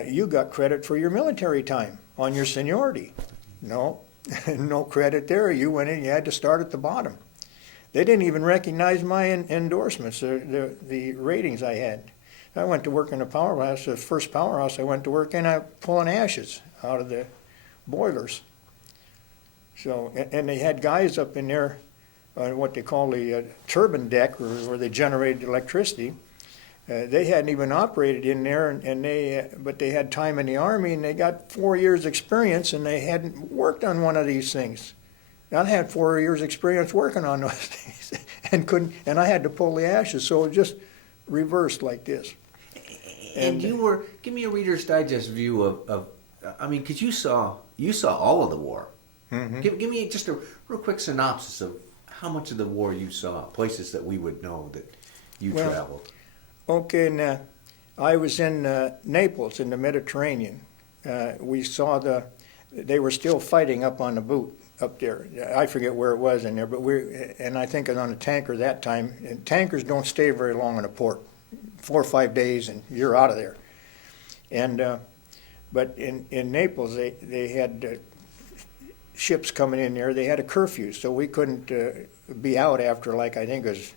you got credit for your military time on your seniority. No, no credit there. You went in, you had to start at the bottom. They didn't even recognize my endorsements, the ratings I had. I went to work in a powerhouse, the first powerhouse I went to work in, I pulling ashes out of the boilers. So, and they had guys up in there, what they call the turbine deck, where they generated electricity. They hadn't even operated in there, but they had time in the Army, and they got 4 years experience, and they hadn't worked on one of these things. I had 4 years experience working on those things, and I had to pull the ashes, so it just reversed like this. And give me a Reader's Digest view of I mean, because you saw all of the war. Mm-hmm. Give me just a real quick synopsis of how much of the war you saw, places that we would know that you traveled. Okay, now, I was in Naples in the Mediterranean. We saw they were still fighting up on the boot up there. I forget where it was in there, but and I think it was on a tanker that time. And tankers don't stay very long in a port, 4 or 5 days, and you're out of there. And but in Naples, they had ships coming in there. They had a curfew, so we couldn't be out after, like, I think it was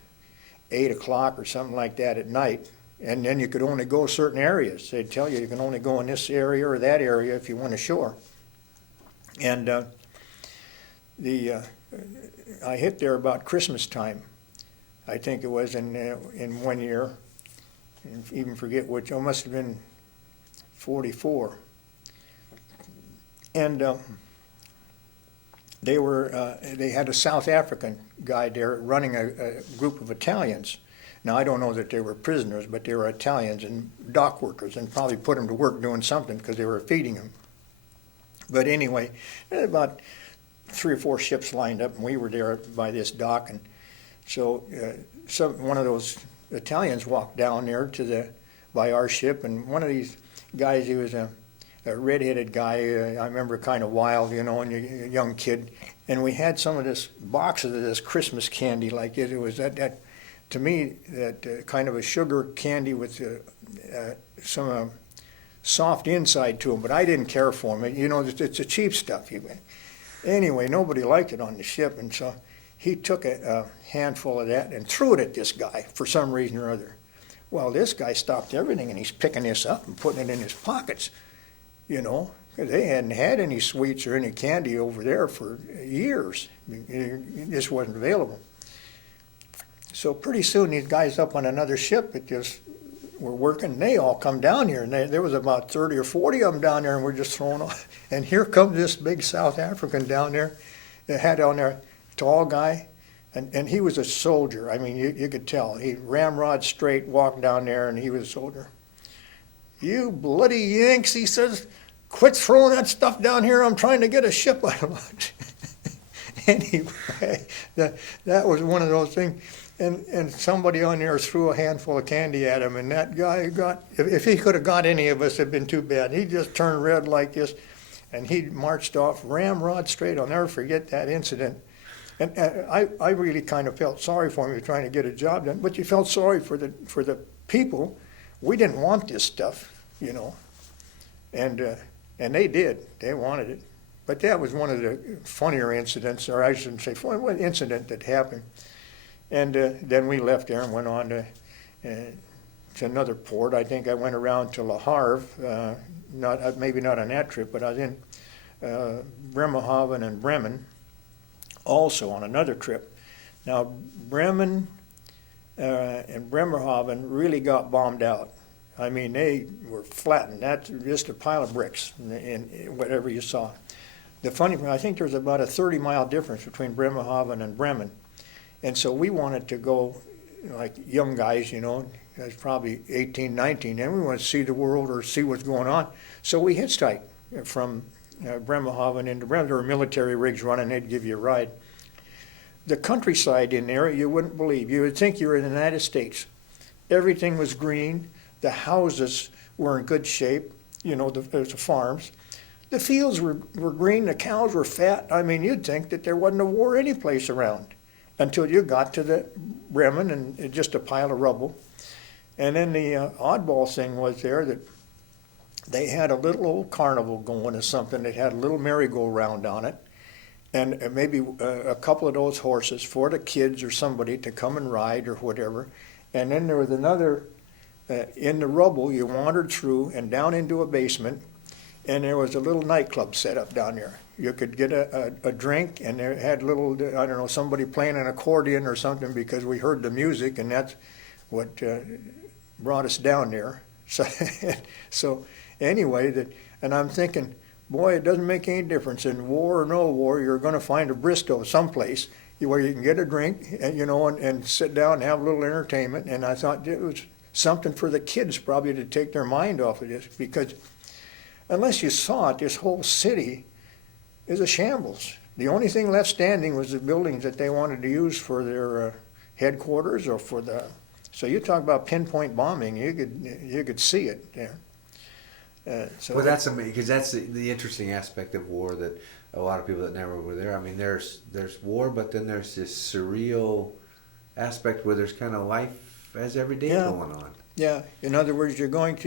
8 o'clock or something like that at night. And then you could only go certain areas. They'd tell you can only go in this area or that area if you went ashore. And I hit there about Christmas time. I think it was in 1 year. I even forget which. It must have been 44. And they had a South African guy there running a group of Italians. Now, I don't know that they were prisoners, but they were Italians and dock workers, and probably put them to work doing something because they were feeding them. But anyway, about 3 or 4 ships lined up, and we were there by this dock. And so one of those Italians walked down there by our ship, and one of these guys, he was a red-headed guy, I remember, kind of wild, and a young kid. And we had some of this boxes of this Christmas candy, like it was that to me, that kind of a sugar candy with some soft inside to them, but I didn't care for them. It's a cheap stuff. Anyway, nobody liked it on the ship, and so he took a handful of that and threw it at this guy for some reason or other. Well, this guy stopped everything, and he's picking this up and putting it in his pockets, because they hadn't had any sweets or any candy over there for years. It just wasn't available. So pretty soon these guys up on another ship that just were working, they all come down here, and there was about 30 or 40 of them down there, and we're just thrown off. And here comes this big South African down there that had on there, tall guy, and he was a soldier. I mean, you could tell. He ramrod straight, walked down there, and he was a soldier. "You bloody Yanks," he says, "quit throwing that stuff down here. I'm trying to get a ship out of it." Anyway, that was one of those things. And somebody on there threw a handful of candy at him, and that guy if he could have got any of us, it'd been too bad. He just turned red like this, and he marched off ramrod straight. I'll never forget that incident. And I really kind of felt sorry for him. He was trying to get a job done, but you felt sorry for the people. We didn't want this stuff, and they did. They wanted it. But that was one of the funnier incidents, or I shouldn't say funny, one incident that happened. And then we left there and went on to another port. I think I went around to Le Havre, maybe not on that trip, but I was in Bremerhaven and Bremen also on another trip. Now, Bremen and Bremerhaven really got bombed out. I mean, they were flattened. That's just a pile of bricks in whatever you saw. The funny thing, I think there's about a 30-mile difference between Bremerhaven and Bremen. And so we wanted to go, like young guys, that's probably 18, 19, and we wanted to see the world or see what's going on. So we hitchhiked from Bremerhaven into Bremen. There were military rigs running, they'd give you a ride. The countryside in there, you wouldn't believe. You would think you were in the United States. Everything was green. The houses were in good shape, the farms. The fields were green, the cows were fat. I mean, you'd think that there wasn't a war any place around, until you got to the Bremen and just a pile of rubble. And then the oddball thing was there that they had a little old carnival going or something that had a little merry-go-round on it, and maybe a couple of those horses for the kids or somebody to come and ride or whatever. And then there was another, in the rubble, you wandered through and down into a basement, and there was a little nightclub set up down there. You could get a drink, and they had little, I don't know, somebody playing an accordion or something, because we heard the music, and that's what brought us down there. So anyway, and I'm thinking, boy, it doesn't make any difference. In war or no war, you're going to find a Bristow someplace where you can get a drink, and sit down and have a little entertainment. And I thought it was something for the kids probably to take their mind off of this, because unless you saw it, this whole city is a shambles. The only thing left standing was the buildings that they wanted to use for their headquarters or for the So you talk about pinpoint bombing, you could see it there. Well, that's amazing because that's the interesting aspect of war that a lot of people that never were there. I mean, there's war, but then there's this surreal aspect where there's kind of life as every day going on. Yeah. In other words, you're not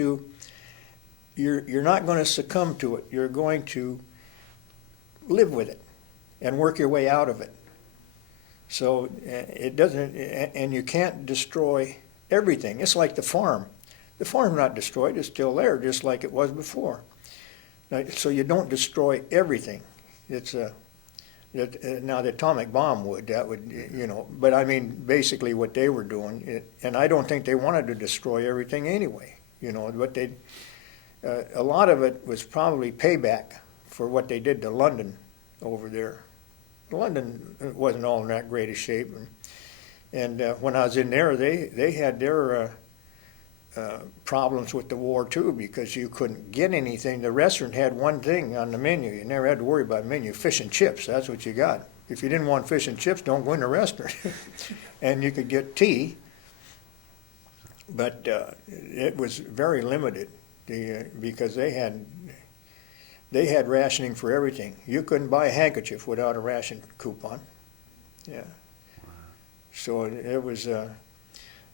going to succumb to it. You're going to live with it and work your way out of it. So it doesn't, and you can't destroy everything. It's like the farm. The farm's not destroyed, it's still there, just like it was before. So you don't destroy everything. It's now the atomic bomb would, but I mean, basically what they were doing, and I don't think they wanted to destroy everything anyway, but a lot of it was probably payback for what they did to London over there. London wasn't all in that great a shape, and when I was in there, they had their problems with the war too, because you couldn't get anything. The restaurant had one thing on the menu. You never had to worry about menu: fish and chips. That's what you got. If you didn't want fish and chips, don't go in the restaurant. And you could get tea, but it was very limited because they had rationing for everything. You couldn't buy a handkerchief without a ration coupon. Yeah. So it was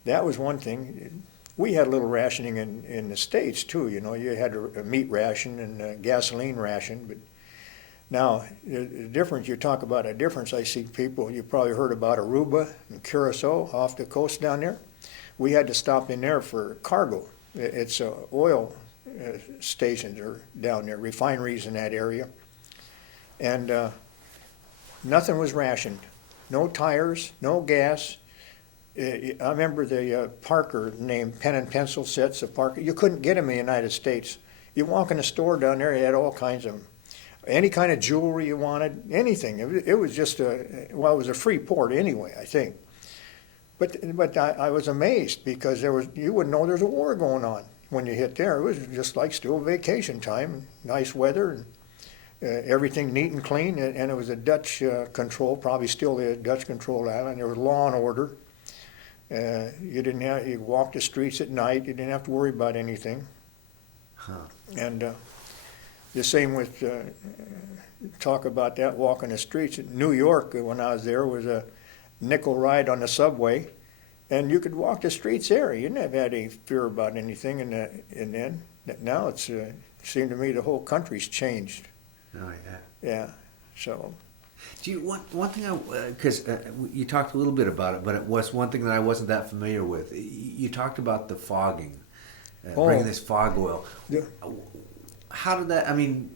that was one thing. We had a little rationing in the States too. You had a meat ration and a gasoline ration. But now the difference, you talk about a difference. I see people, you probably heard about Aruba and Curacao off the coast down there. We had to stop in there for cargo. It's oil stations are down there, refineries in that area. And nothing was rationed. No tires, no gas. I remember the Parker named pen and pencil sets of Parker. You couldn't get them in the United States. You walk in a store down there, you had all kinds of them. Any kind of jewelry you wanted, anything. It was just it was a free port anyway, I think. But I was amazed because you wouldn't know there's a war going on when you hit there. It was just like still vacation time, nice weather, and everything neat and clean. And it was a Dutch control, probably still the Dutch controlled island. There was law and order. You walked the streets at night. You didn't have to worry about anything. Huh. And the same with talk about that walking the streets. In New York, when I was there, was a nickel ride on the subway, and you could walk the streets there. You never had any fear about anything. And then now it seemed to me the whole country's changed. Oh yeah. Yeah. So. Do you one thing? Because you talked a little bit about it, but it was one thing that I wasn't that familiar with. You talked about the fogging, bringing this fog oil. Yeah. How did that? I mean,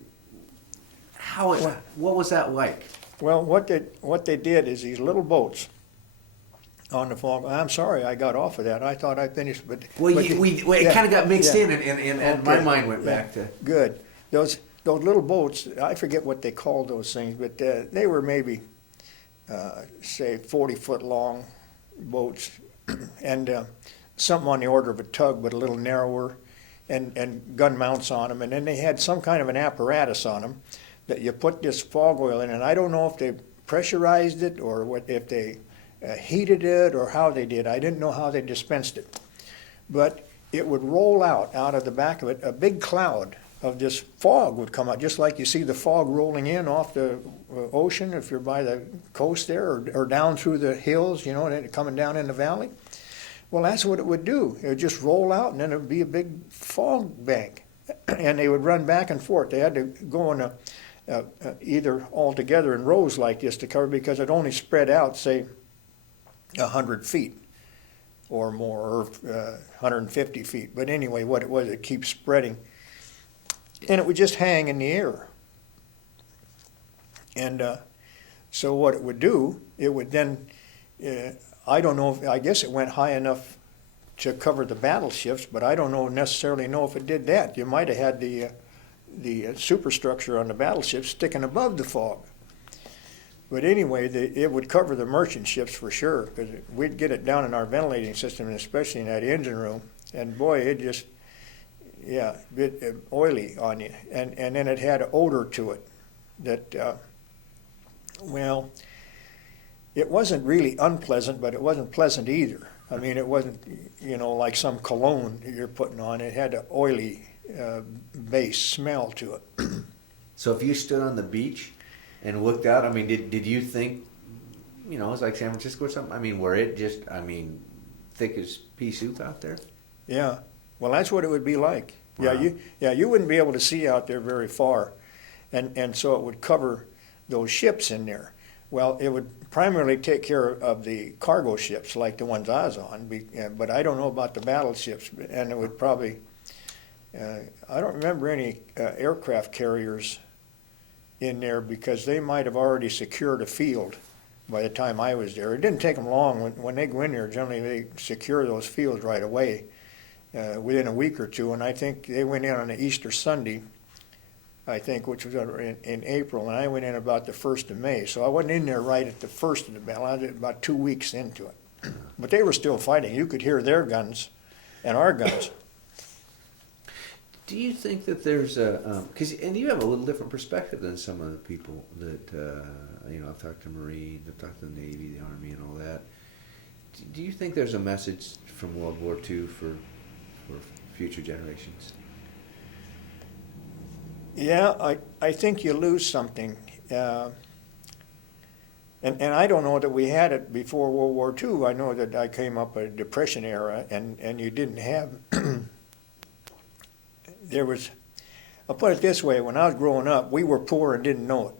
what was that like? Well, what they did is these little boats on the fog. I'm sorry, I got off of that. I thought I finished, but it kind of got mixed in, and my mind went back to good. Those little boats, I forget what they called those things, but they were maybe, say, 40-foot long boats, and something on the order of a tug, but a little narrower, and gun mounts on them. And then they had some kind of an apparatus on them that you put this fog oil in, and I don't know if they pressurized it or if they heated it or how they did. I didn't know how they dispensed it. But it would roll out of the back of it, a big cloud of this fog would come out, just like you see the fog rolling in off the ocean if you're by the coast there, or down through the hills, coming down in the valley. Well, that's what it would do. It would just roll out, and then it would be a big fog bank. And they would run back and forth. They had to go in either all together in rows like this to cover, because it only spread out, say, 100 feet or more, or 150 feet. But anyway, what it was, it keeps spreading. And it would just hang in the air. And so what it would do, it would then, I guess it went high enough to cover the battleships, but I don't necessarily know if it did that. You might have had the superstructure on the battleship sticking above the fog. But anyway, it would cover the merchant ships for sure, because we'd get it down in our ventilating system, and especially in that engine room. And boy, it just, a bit oily on you. And then it had an odor to it that, it wasn't really unpleasant, but it wasn't pleasant either. I mean, it wasn't, like some cologne you're putting on. It had an oily base smell to it. So if you stood on the beach and looked out, I mean, did you think, it's like San Francisco or something? I mean, were it just, thick as pea soup out there? Yeah. Well, that's what it would be like. Wow. You wouldn't be able to see out there very far, and so it would cover those ships in there. Well, it would primarily take care of the cargo ships like the ones I was on, but I don't know about the battleships, and it would probably, I don't remember any aircraft carriers in there because they might have already secured a field by the time I was there. It didn't take them long. When they go in there, generally they secure those fields right away within a week or two, and I think they went in on the Easter Sunday, which was in April, and I went in about the 1st of May. So I wasn't in there right at the first of the battle. I was about 2 weeks into it. But they were still fighting. You could hear their guns and our guns. Do you think that there's and you have a little different perspective than some of the people that, I've talked to Marines, I've talked to the Navy, the Army, and all that. Do you think there's a message from World War II for future generations? Yeah, I think you lose something. And I don't know that we had it before World War II. I know that I came up a Depression era, and you didn't have, I'll put it this way, when I was growing up, we were poor and didn't know it.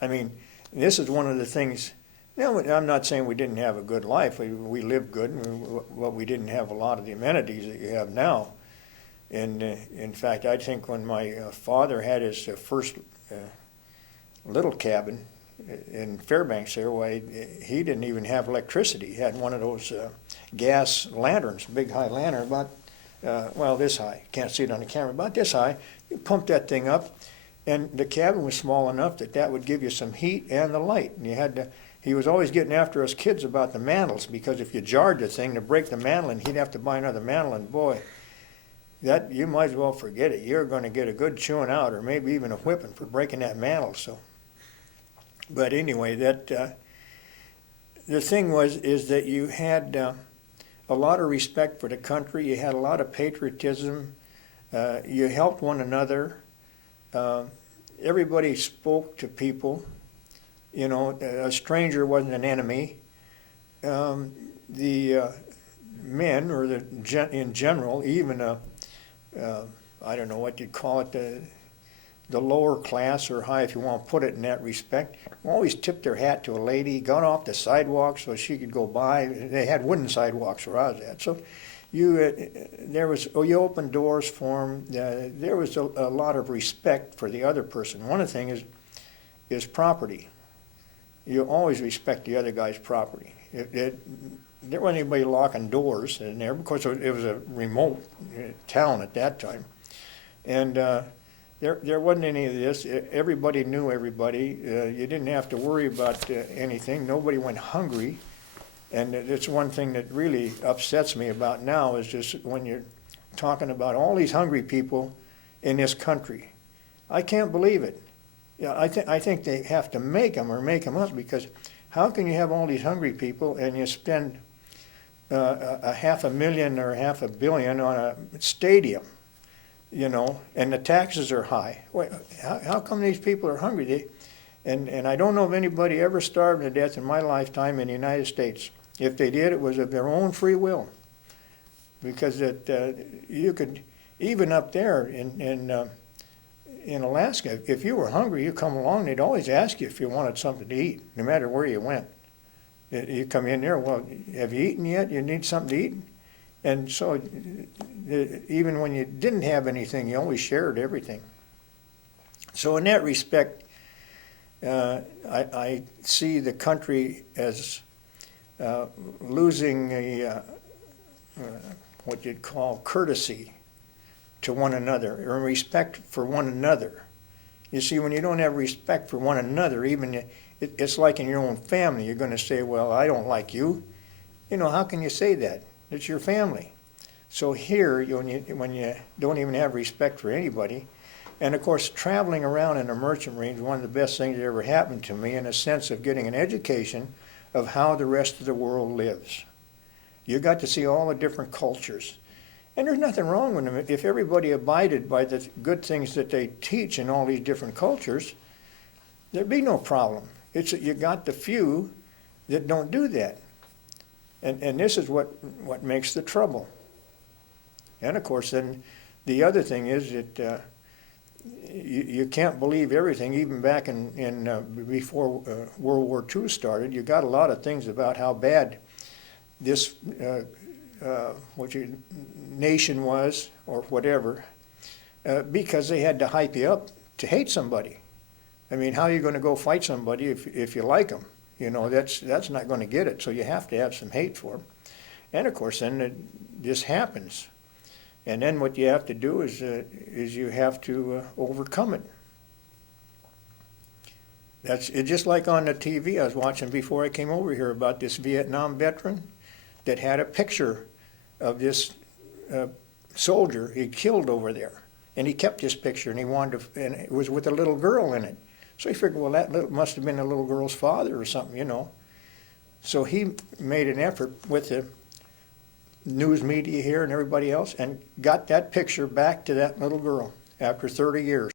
I mean, this is one of the things, I'm not saying we didn't have a good life. We lived good, but we didn't have a lot of the amenities that you have now. And in fact, I think when my father had his first little cabin in Fairbanks there, he didn't even have electricity. He had one of those gas lanterns, big high lantern, about, this high. Can't see it on the camera, about this high. You pump that thing up, and the cabin was small enough that would give you some heat and the light. And he was always getting after us kids about the mantles, because if you jarred the thing to break the mantle, and he'd have to buy another mantle, and boy, that you might as well forget it. You're going to get a good chewing out, or maybe even a whipping for breaking that mantle. So, but anyway, the thing is that you had a lot of respect for the country. You had a lot of patriotism. You helped one another. Everybody spoke to people. A stranger wasn't an enemy. The men, or in general, even I don't know what you'd call it, the lower class or high, if you want to put it in that respect, always tipped their hat to a lady, got off the sidewalk so she could go by. They had wooden sidewalks where I was at. So you opened doors for them. There was a lot of respect for the other person. One of the things is property. You always respect the other guy's property. There wasn't anybody locking doors in there because it was a remote town at that time. And there wasn't any of this. Everybody knew everybody. You didn't have to worry about anything. Nobody went hungry. And it's one thing that really upsets me about now is just when you're talking about all these hungry people in this country. I can't believe it. Yeah, I think they have to make them up, because how can you have all these hungry people and you spend a $500,000 or $500 million on a stadium, and the taxes are high? How come these people are hungry? And I don't know of anybody ever starved to death in my lifetime in the United States. If they did, it was of their own free will, because you could, even up there in Alaska, if you were hungry, you come along, they'd always ask you if you wanted something to eat, no matter where you went. You come in there, well, have you eaten yet? You need something to eat? And so even when you didn't have anything, you always shared everything. So in that respect, I see the country as losing what you'd call courtesy to one another, or respect for one another. You see, when you don't have respect for one another, even it's like in your own family, you're going to say, well, I don't like you. How can you say that? It's your family. So here, when you don't even have respect for anybody, and of course, traveling around in a merchant marine is one of the best things that ever happened to me, in a sense of getting an education of how the rest of the world lives. You got to see all the different cultures. And there's nothing wrong with them. If everybody abided by the good things that they teach in all these different cultures, there'd be no problem. It's that you got the few that don't do that. And this is what makes the trouble. And of course, then the other thing is that you can't believe everything. Even back in before World War II started, you got a lot of things about how bad this nation was, or whatever, because they had to hype you up to hate somebody. I mean, how are you going to go fight somebody if you like them? You know, that's not going to get it. So you have to have some hate for them. And of course, then this happens. And then what you have to do is you have to overcome it. It's just like on the TV I was watching before I came over here about this Vietnam veteran that had a picture of this soldier he'd killed over there. And he kept this picture, and he wanted to, and it was with a little girl in it. So he figured, well, that must have been the little girl's father or something, you know. So he made an effort with the news media here and everybody else and got that picture back to that little girl after 30 years.